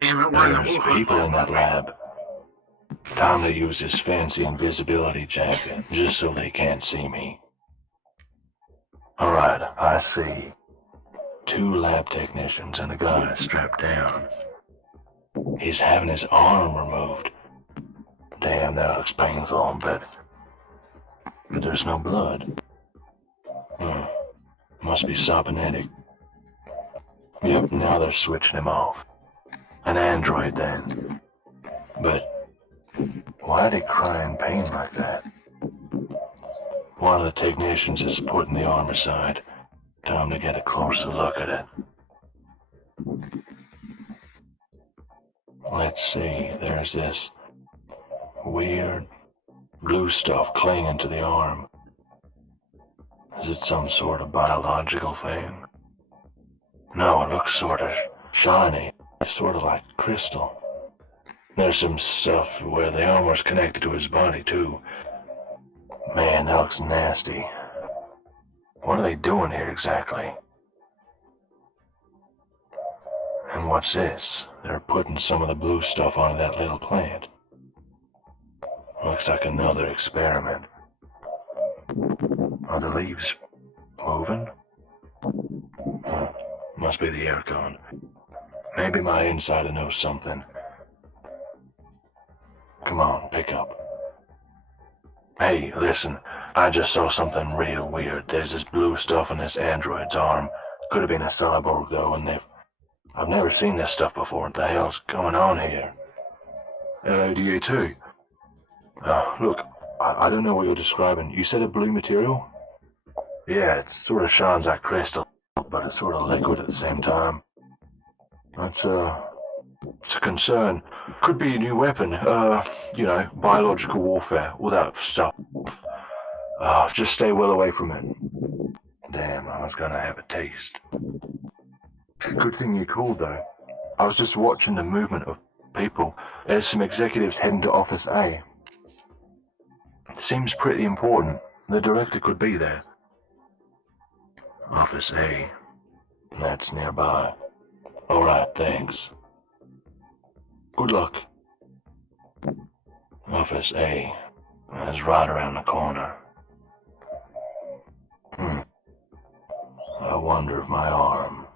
Damn it, we're in the There's Wuhan people in that bubble. lab. Time to use this fancy invisibility jacket, just so they can't see me. Alright, I see. 2 lab technicians and a guy strapped down. He's having his arm removed. Damn, that looks painful, but there's no blood. Must be cybernetic. Yep, now they're switching him off. An android then. But why'd he cry in pain like that? One of the technicians is putting the arm aside. Time to get a closer look at it. Let's see, there's this weird blue stuff clinging to the arm. Is it some sort of biological thing? No, it looks sort of shiny, sort of like crystal. There's some stuff where the arm was connected to his body too. Man, that looks nasty. What are they doing here exactly? And what's this? They're putting some of the blue stuff onto that little plant. Looks like another experiment. Are the leaves moving? Must be the VRCon. Maybe my insider knows something. Come on, pick up. Hey, listen, I just saw something real weird. There's this blue stuff on this android's arm. Could have been a cyborg though, and I've never seen this stuff before. What the hell's going on here? Hello, DA2. Look, I don't know what you're describing. You said a blue material? Yeah, it sort of shines like crystal, but it's sort of liquid at the same time. It's a concern. Could be a new weapon, you know, biological warfare, all that stuff. Just stay well away from it. Damn, I was gonna have a taste. Good thing you called, though. I was just watching the movement of people. There's some executives heading to Office A. Seems pretty important. The director could be there. Office A. That's nearby. Alright, thanks. Good luck. Office A is right around the corner. I wonder if my arm...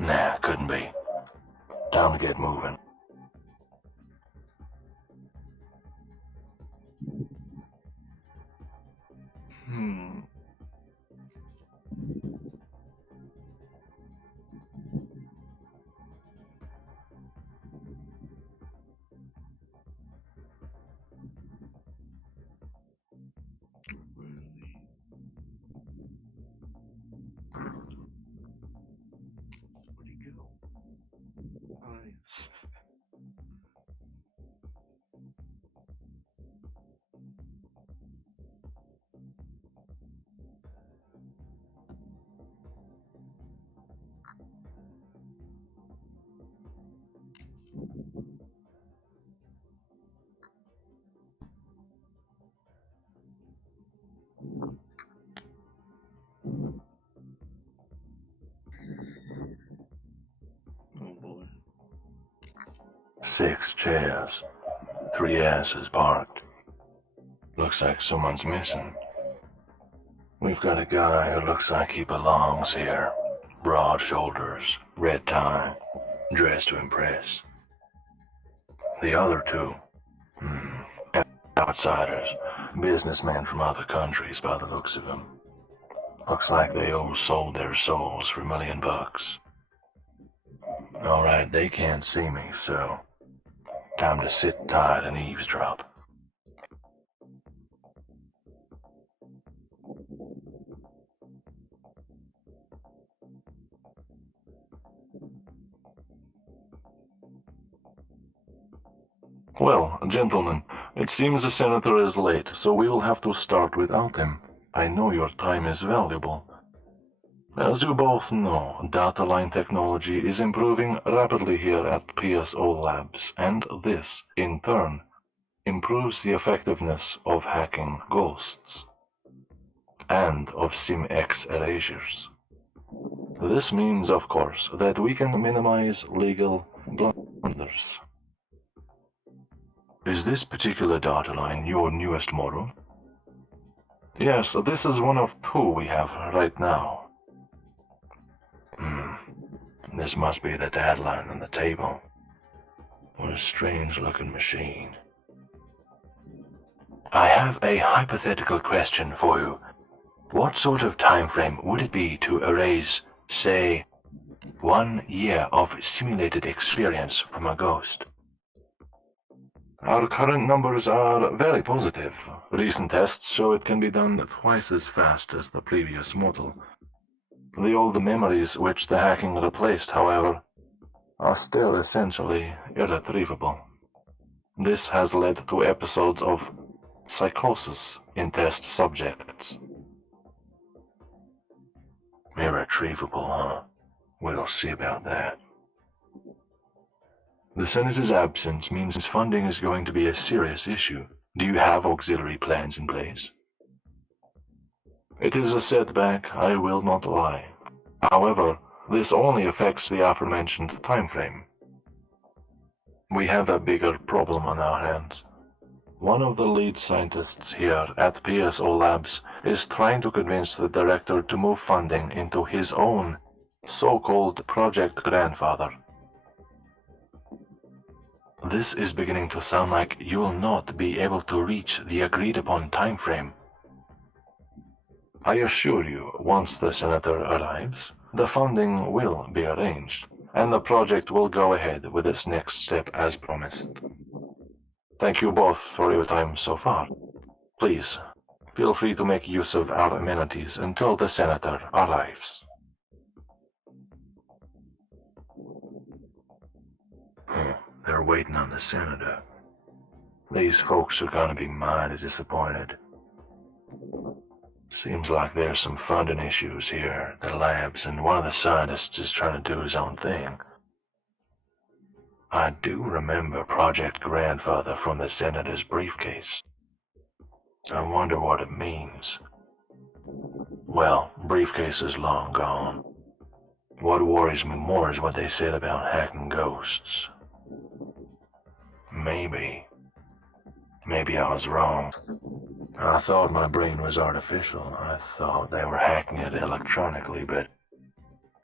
Nah, couldn't be. Time to get moving. Oh boy. 6 chairs. 3 asses parked. Looks like someone's missing. We've got a guy who looks like he belongs here. Broad shoulders, red tie, dressed to impress. The other 2, outsiders, businessmen from other countries by the looks of them. Looks like they all sold their souls for $1 million. Alright, they can't see me, so time to sit tight and eavesdrop. Well, gentlemen, it seems the senator is late, so we will have to start without him. I know your time is valuable. As you both know, data line technology is improving rapidly here at PSO Labs, and this, in turn, improves the effectiveness of hacking ghosts and of SimX erasures. This means, of course, that we can minimize legal blunders. Is this particular data line your newest model? Yes, this is one of 2 we have right now. This must be the data line on the table. What a strange-looking machine. I have a hypothetical question for you. What sort of time frame would it be to erase, say, 1 year of simulated experience from a ghost? Our current numbers are very positive. Recent tests show it can be done twice as fast as the previous model. The old memories which the hacking replaced, however, are still essentially irretrievable. This has led to episodes of psychosis in test subjects. Irretrievable, huh? We'll see about that. The Senator's absence means funding is going to be a serious issue. Do you have auxiliary plans in place? It is a setback, I will not lie. However, this only affects the aforementioned time frame. We have a bigger problem on our hands. One of the lead scientists here at PSO Labs is trying to convince the director to move funding into his own so-called project grandfather. This is beginning to sound like you will not be able to reach the agreed-upon time frame. I assure you, once the Senator arrives, the funding will be arranged, and the project will go ahead with its next step as promised. Thank you both for your time so far. Please, feel free to make use of our amenities until the Senator arrives. They're waiting on the Senator. These folks are gonna be mighty disappointed. Seems like there's some funding issues here at the labs, and one of the scientists is trying to do his own thing. I do remember Project Grandfather from the Senator's briefcase. I wonder what it means. Well, briefcase is long gone. What worries me more is what they said about hacking ghosts. Maybe I was wrong. I thought my brain was artificial. I thought they were hacking it electronically, but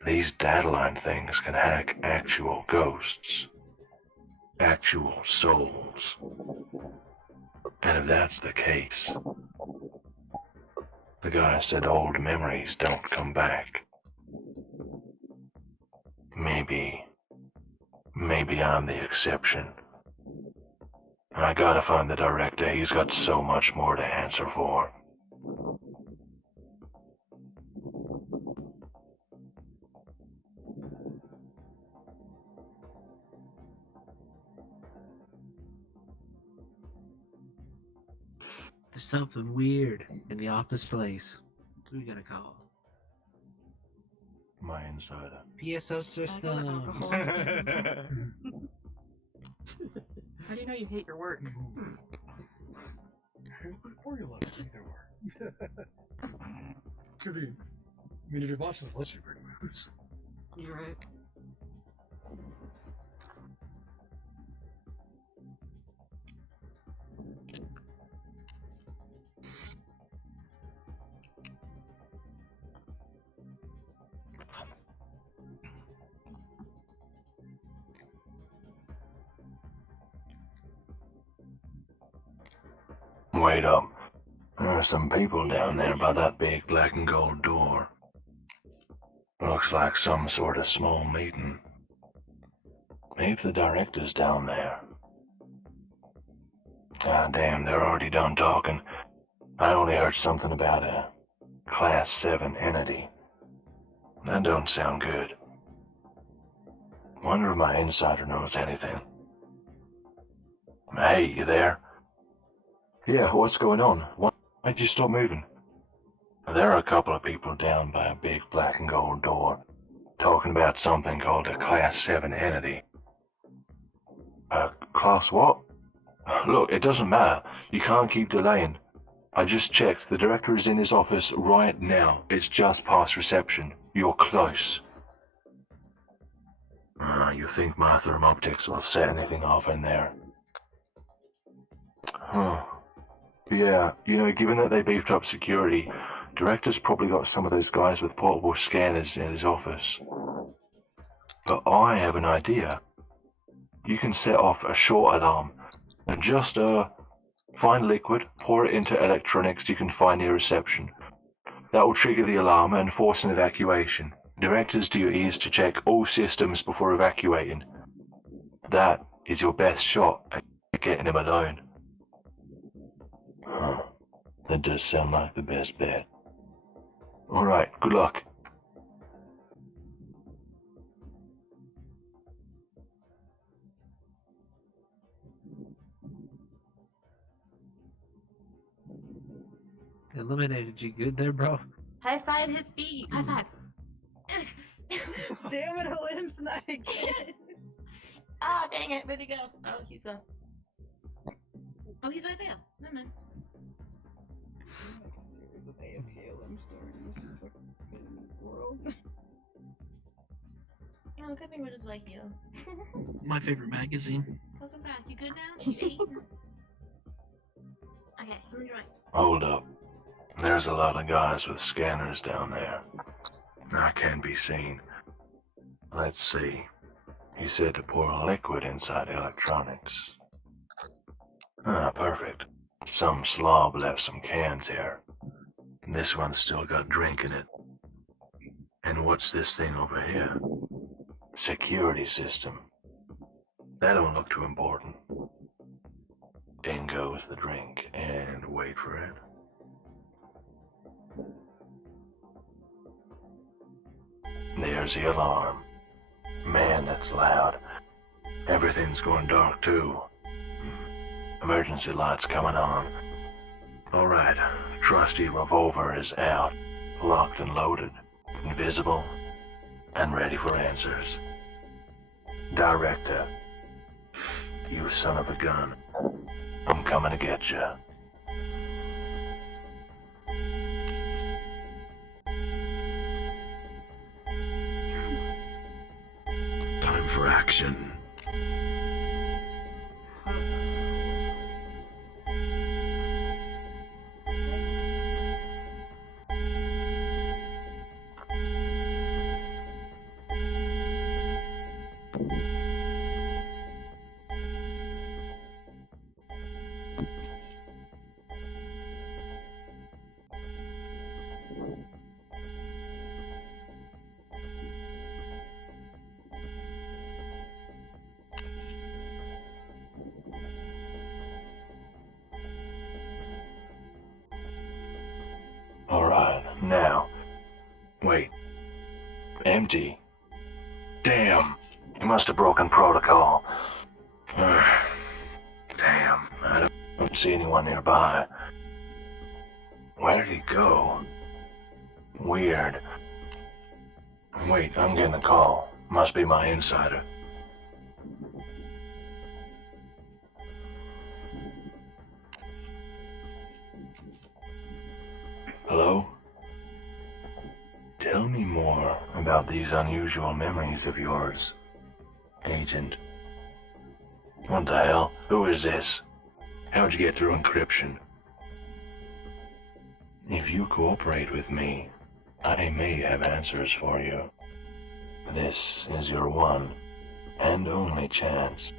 these data line things can hack actual ghosts. Actual souls. And if that's the case, the guy said old memories don't come back. Maybe I'm the exception. I gotta find the director. He's got so much more to answer for. There's something weird in the office place. Who are you gonna call? My insider. PSO system. How do you know you hate your work? Before you left, either work. Could be. I mean, if your boss doesn't let you bring moves. You're right. Wait up. There are some people down there by that big black and gold door. Looks like some sort of small meeting. Maybe the director's down there. God damn, they're already done talking. I only heard something about a Class 7 entity. That don't sound good. Wonder if my insider knows anything. Hey, you there? Yeah, what's going on? Why'd you stop moving? There are a couple of people down by a big black and gold door, talking about something called a Class 7 entity. Class what? Look, it doesn't matter. You can't keep delaying. I just checked. The director is in his office right now. It's just past reception. You're close. You think my thermoptics will set anything off in there? Huh. Yeah, given that they beefed up security, director's probably got some of those guys with portable scanners in his office. But I have an idea. You can set off a short alarm, and just, find liquid, pour it into electronics you can find near reception. That will trigger the alarm and force an evacuation. Directives duty is to check all systems before evacuating. That is your best shot at getting him alone. Huh. That does sound like the best bet. Alright, good luck. Eliminated you good there, bro? High five his feet. High five. Damn it, I'll let him snag again. Ah, dang it. Where'd he go? Oh, he's gone. Oh, he's right there. Never mind. Series of AFKLM stories in the world. Oh, good thing we're just like you. My favorite magazine. Welcome back. You good now? You ate? Okay, who's right? Hold up. There's a lot of guys with scanners down there. I can't be seen. Let's see. He said to pour liquid inside electronics. Ah, perfect. Some slob left some cans here. This one's still got drink in it. And what's this thing over here? Security system. That don't look too important. In goes the drink, and wait for it. There's the alarm. Man, that's loud. Everything's going dark, too. Emergency lights coming on. Alright, trusty revolver is out, locked and loaded, invisible, and ready for answers. Director, you son of a gun, I'm coming to get you. Time for action. Alright, now. Wait. Empty. Damn. He must have broken protocol. Damn, I don't see anyone nearby. Where did he go? Weird. Wait, I'm getting a call. Must be my insider. Hello? Tell me more about these unusual memories of yours, Agent. What the hell? Who is this? How'd you get through encryption? If you cooperate with me, I may have answers for you. This is your one and only chance.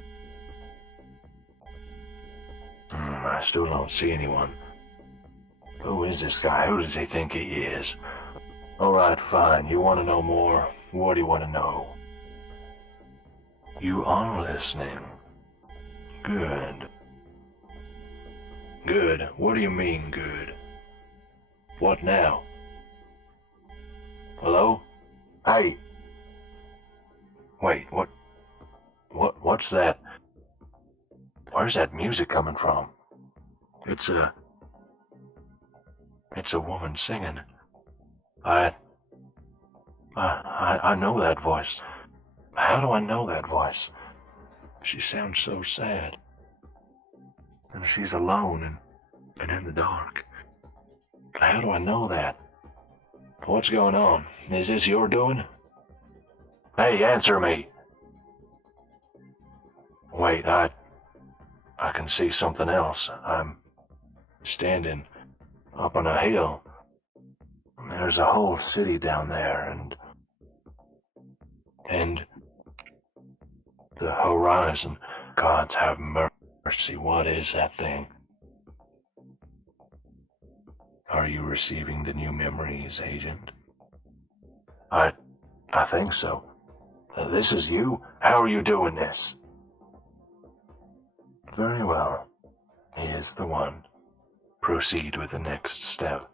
I still don't see anyone. Who is this guy? Who does he think he is? Alright, fine. You want to know more? What do you want to know? You are listening. Good. Good? What do you mean, good? What now? Hello? Hey! Wait, what's that? Where's that music coming from? It's a woman singing. I know that voice. How do I know that voice? She sounds so sad. And she's alone and in the dark. How do I know that? What's going on? Is this your doing? Hey, answer me! Wait, I can see something else. I'm standing up on a hill. There's a whole city down there, and the horizon. Gods have mercy, what is that thing? Are you receiving the new memories, Agent? I think so. This is you? How are you doing this? Very well. He is the one. Proceed with the next step.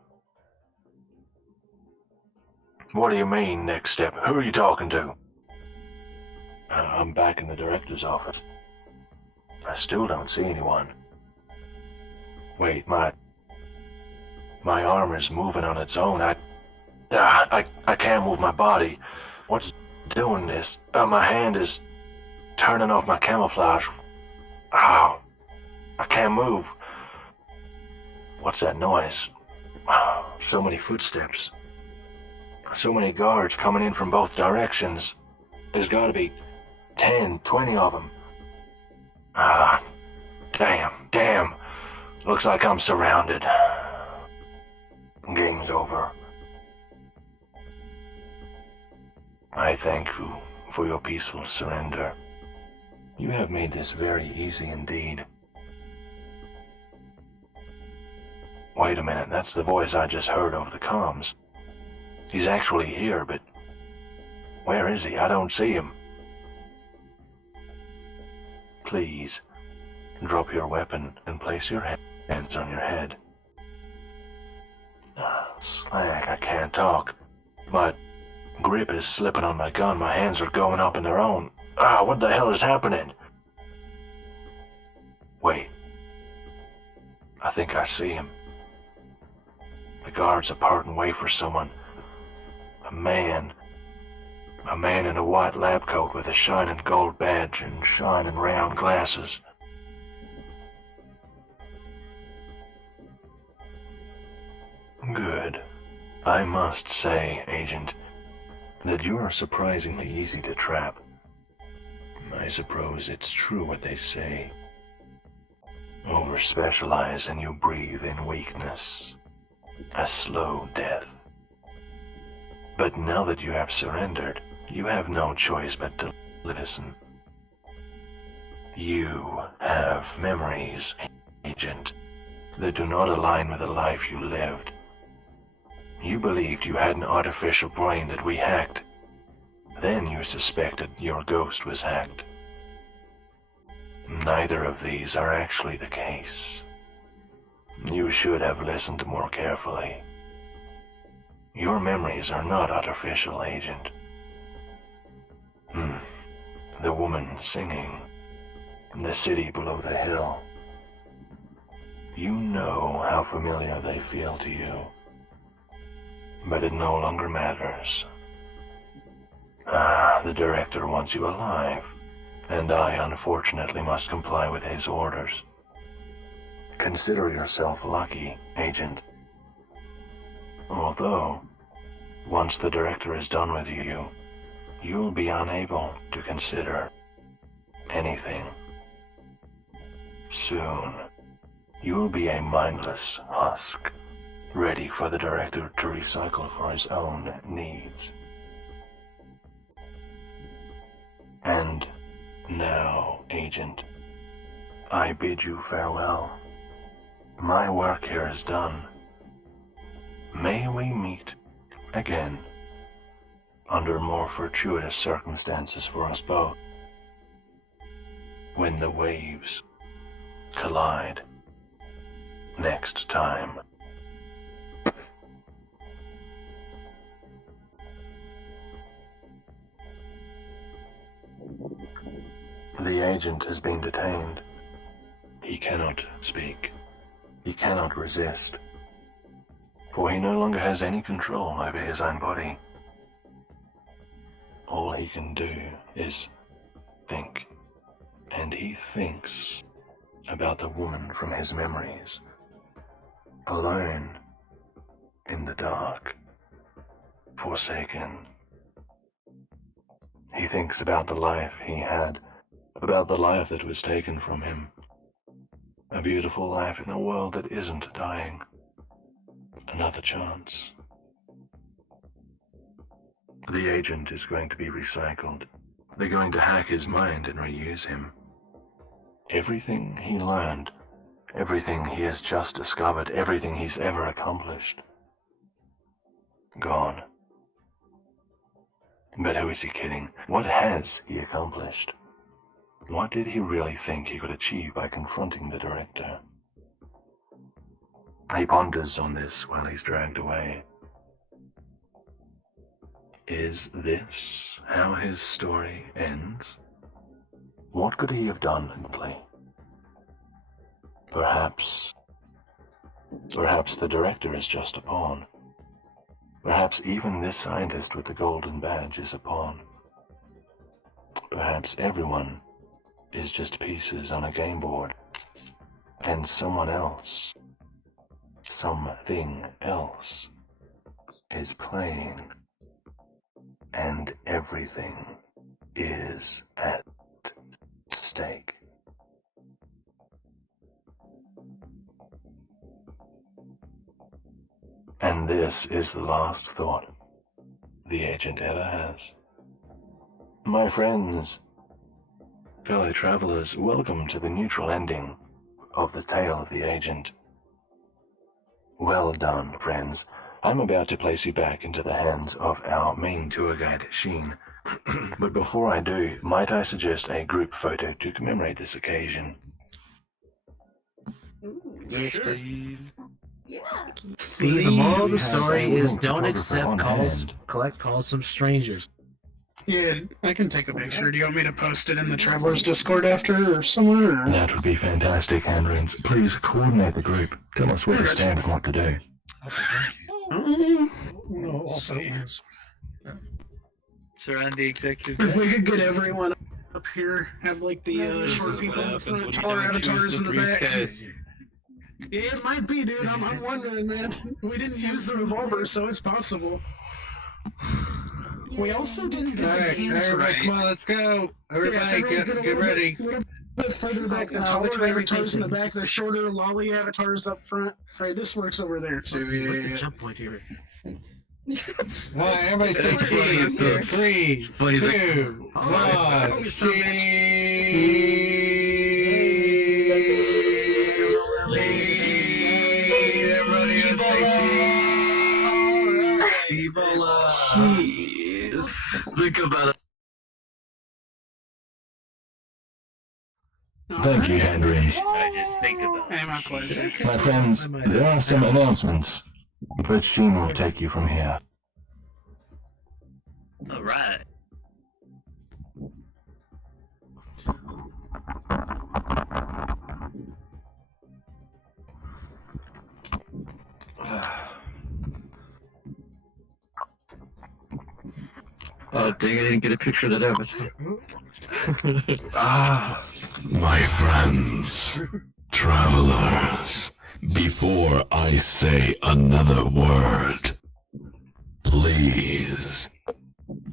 What do you mean, next step? Who are you talking to? I'm back in the director's office. I still don't see anyone. Wait, my arm is moving on its own. I can't move my body. What's doing this? My hand is turning off my camouflage. Ow. I can't move. What's that noise? So many footsteps. So many guards coming in from both directions. There's gotta be 10, 20 of them. Damn. Looks like I'm surrounded. Game's over. I thank you for your peaceful surrender. You have made this very easy indeed. Wait a minute, that's the voice I just heard over the comms. He's actually here, but where is he? I don't see him. Please, drop your weapon and place your hands on your head. Slag, I can't talk. My grip is slipping on my gun. My hands are going up in their own. What the hell is happening? Wait. I think I see him. The guards are parting way for someone. A man in a white lab coat with a shining gold badge and shining round glasses. Good. I must say, Agent, that you are surprisingly easy to trap. I suppose it's true what they say. Over-specialize and you breathe in weakness. A slow death. But now that you have surrendered, you have no choice but to listen. You have memories, Agent, that do not align with the life you lived. You believed you had an artificial brain that we hacked. Then you suspected your ghost was hacked. Neither of these are actually the case. You should have listened more carefully. Your memories are not artificial, Agent. The woman singing. The city below the hill. You know how familiar they feel to you. But it no longer matters. The director wants you alive, and I unfortunately must comply with his orders. Consider yourself lucky, Agent. Although, once the director is done with you, you'll be unable to consider anything. Soon, you'll be a mindless husk, ready for the director to recycle for his own needs. And now, Agent, I bid you farewell. My work here is done. May we meet again, under more fortuitous circumstances for us both, when the waves collide next time. The agent has been detained. He cannot speak. He cannot resist. For he no longer has any control over his own body. All he can do is think. And he thinks about the woman from his memories. Alone, in the dark, forsaken. He thinks about the life he had, about the life that was taken from him. A beautiful life in a world that isn't dying. Another chance. The agent is going to be recycled. They're going to hack his mind and reuse him. Everything he learned Everything he has just discovered, everything he's ever accomplished. Gone. But who is he kidding? What has he accomplished? What did he really think he could achieve by confronting the director? He ponders on this while he's dragged away. Is this how his story ends? What could he have done differently? Perhaps the director is just a pawn. Perhaps even this scientist with the golden badge is a pawn. Perhaps everyone is just pieces on a game board, and someone else, something else, is playing, and everything is at stake. And this is the last thought the agent ever has. My friends, fellow travelers, welcome to the neutral ending of the tale of the agent. Well done, friends. I'm about to place you back into the hands of our main tour guide, Sheen. But before I do, might I suggest a group photo to commemorate this occasion? Sure. See, the moral of the story is don't accept calls, collect calls from strangers. Yeah, I can take a picture. Do you want me to post it in the Travelers Discord after or somewhere? Or? That would be fantastic, Handrins. Please coordinate the group. Tell us where to stand and what to do. No, also. Surround the executive. If we could get everyone up here, have like the short people in the front, taller avatars in the back. Yeah, it might be, dude. I'm wondering, man. We didn't use the revolver, so it's possible. We also didn't get the cans right. Come on, let's go. Everybody, get ready. A little bit further back, the taller avatars in the back, the shorter lolly avatars up front. Alright, this works over there. So, What's the jump point here? Alright, everybody stay cheese. 3, 2, 1, cheese. Everybody stay cheese. Ebola. Jeez. Think about it. Thank you, Handrins. I just think about it. Hey, my pleasure. My friends, there are some announcements, but Sheen will take you from here. Alright. Oh, dang, I didn't get a picture of that avatar. My friends, travelers, before I say another word, please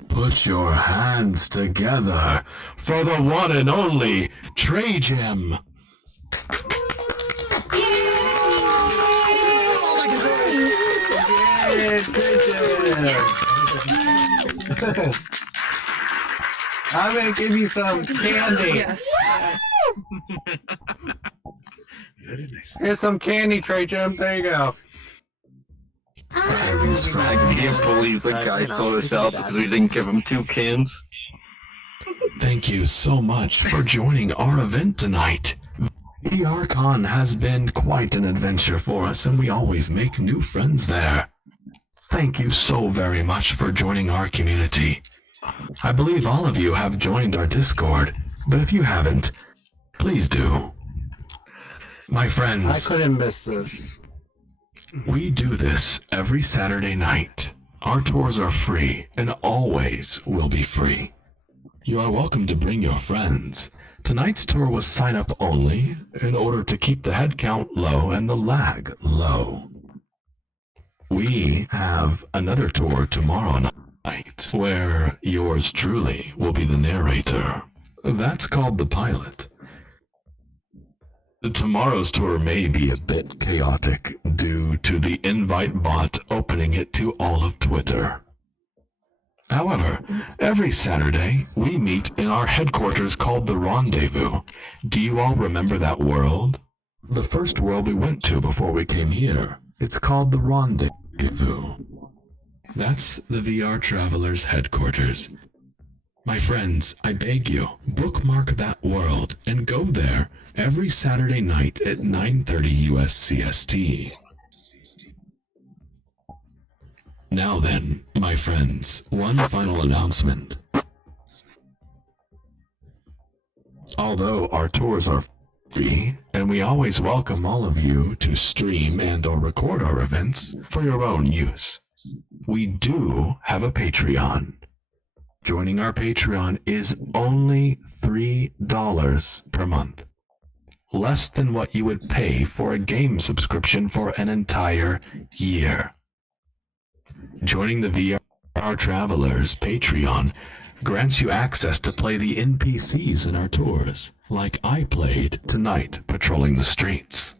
put your hands together for the one and only Trajam. I'm gonna give you some candy. Yes. Very nice. Here's some candy, Trey Jim. There you go. I can't believe the guy sold us out because we didn't give him 2 cans. Thank you so much for joining our event tonight. VRCon has been quite an adventure for us, and we always make new friends there. Thank you so very much for joining our community. I believe all of you have joined our Discord, but if you haven't, please do. My friends, I couldn't miss this. we do this every Saturday night. Our tours are free and always will be free. You are welcome to bring your friends. Tonight's tour was sign-up only in order to keep the head count low and the lag low. We have another tour tomorrow night where yours truly will be the narrator. That's called the pilot. Tomorrow's tour may be a bit chaotic due to the invite bot opening it to all of Twitter. However, every Saturday, we meet in our headquarters called the Rendezvous. Do you all remember that world? The first world we went to before we came here. It's called the Rendezvous. That's the VRTravelers headquarters. My friends, I beg you, bookmark that world and go there every Saturday night at 9:30 US CST. Now then, my friends, one final announcement. Although our tours are free, and we always welcome all of you to stream and or record our events for your own use, we do have a Patreon. Joining our Patreon is only $3 per month. Less than what you would pay for a game subscription for an entire year. Joining the VRTravelers Patreon grants you access to play the NPCs in our tours, like I played tonight patrolling the streets.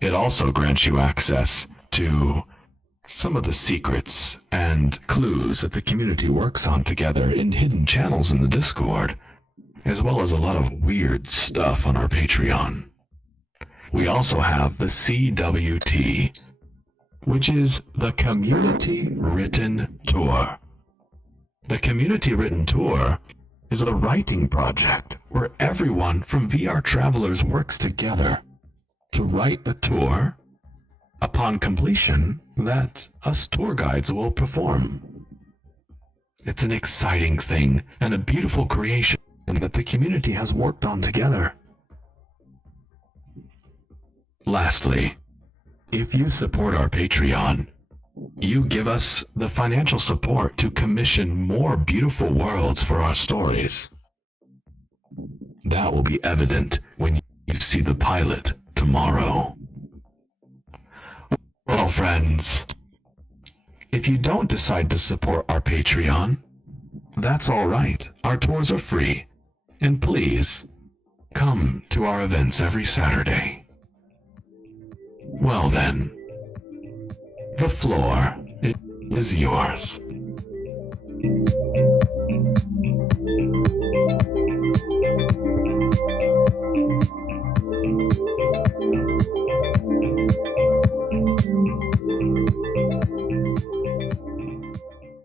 It also grants you access to some of the secrets and clues that the community works on together in hidden channels in the Discord, as well as a lot of weird stuff on our Patreon. We also have the CWT, which is the Community Written Tour. The Community Written Tour is a writing project where everyone from VRTravelers works together to write a tour, upon completion, that us tour guides will perform. It's an exciting thing and a beautiful creation that the community has worked on together. Lastly, if you support our Patreon, you give us the financial support to commission more beautiful worlds for our stories. That will be evident when you see the pilot tomorrow. Well, friends, if you don't decide to support our Patreon, that's all right. Our tours are free, and please, come to our events every Saturday. Well then, the floor is yours.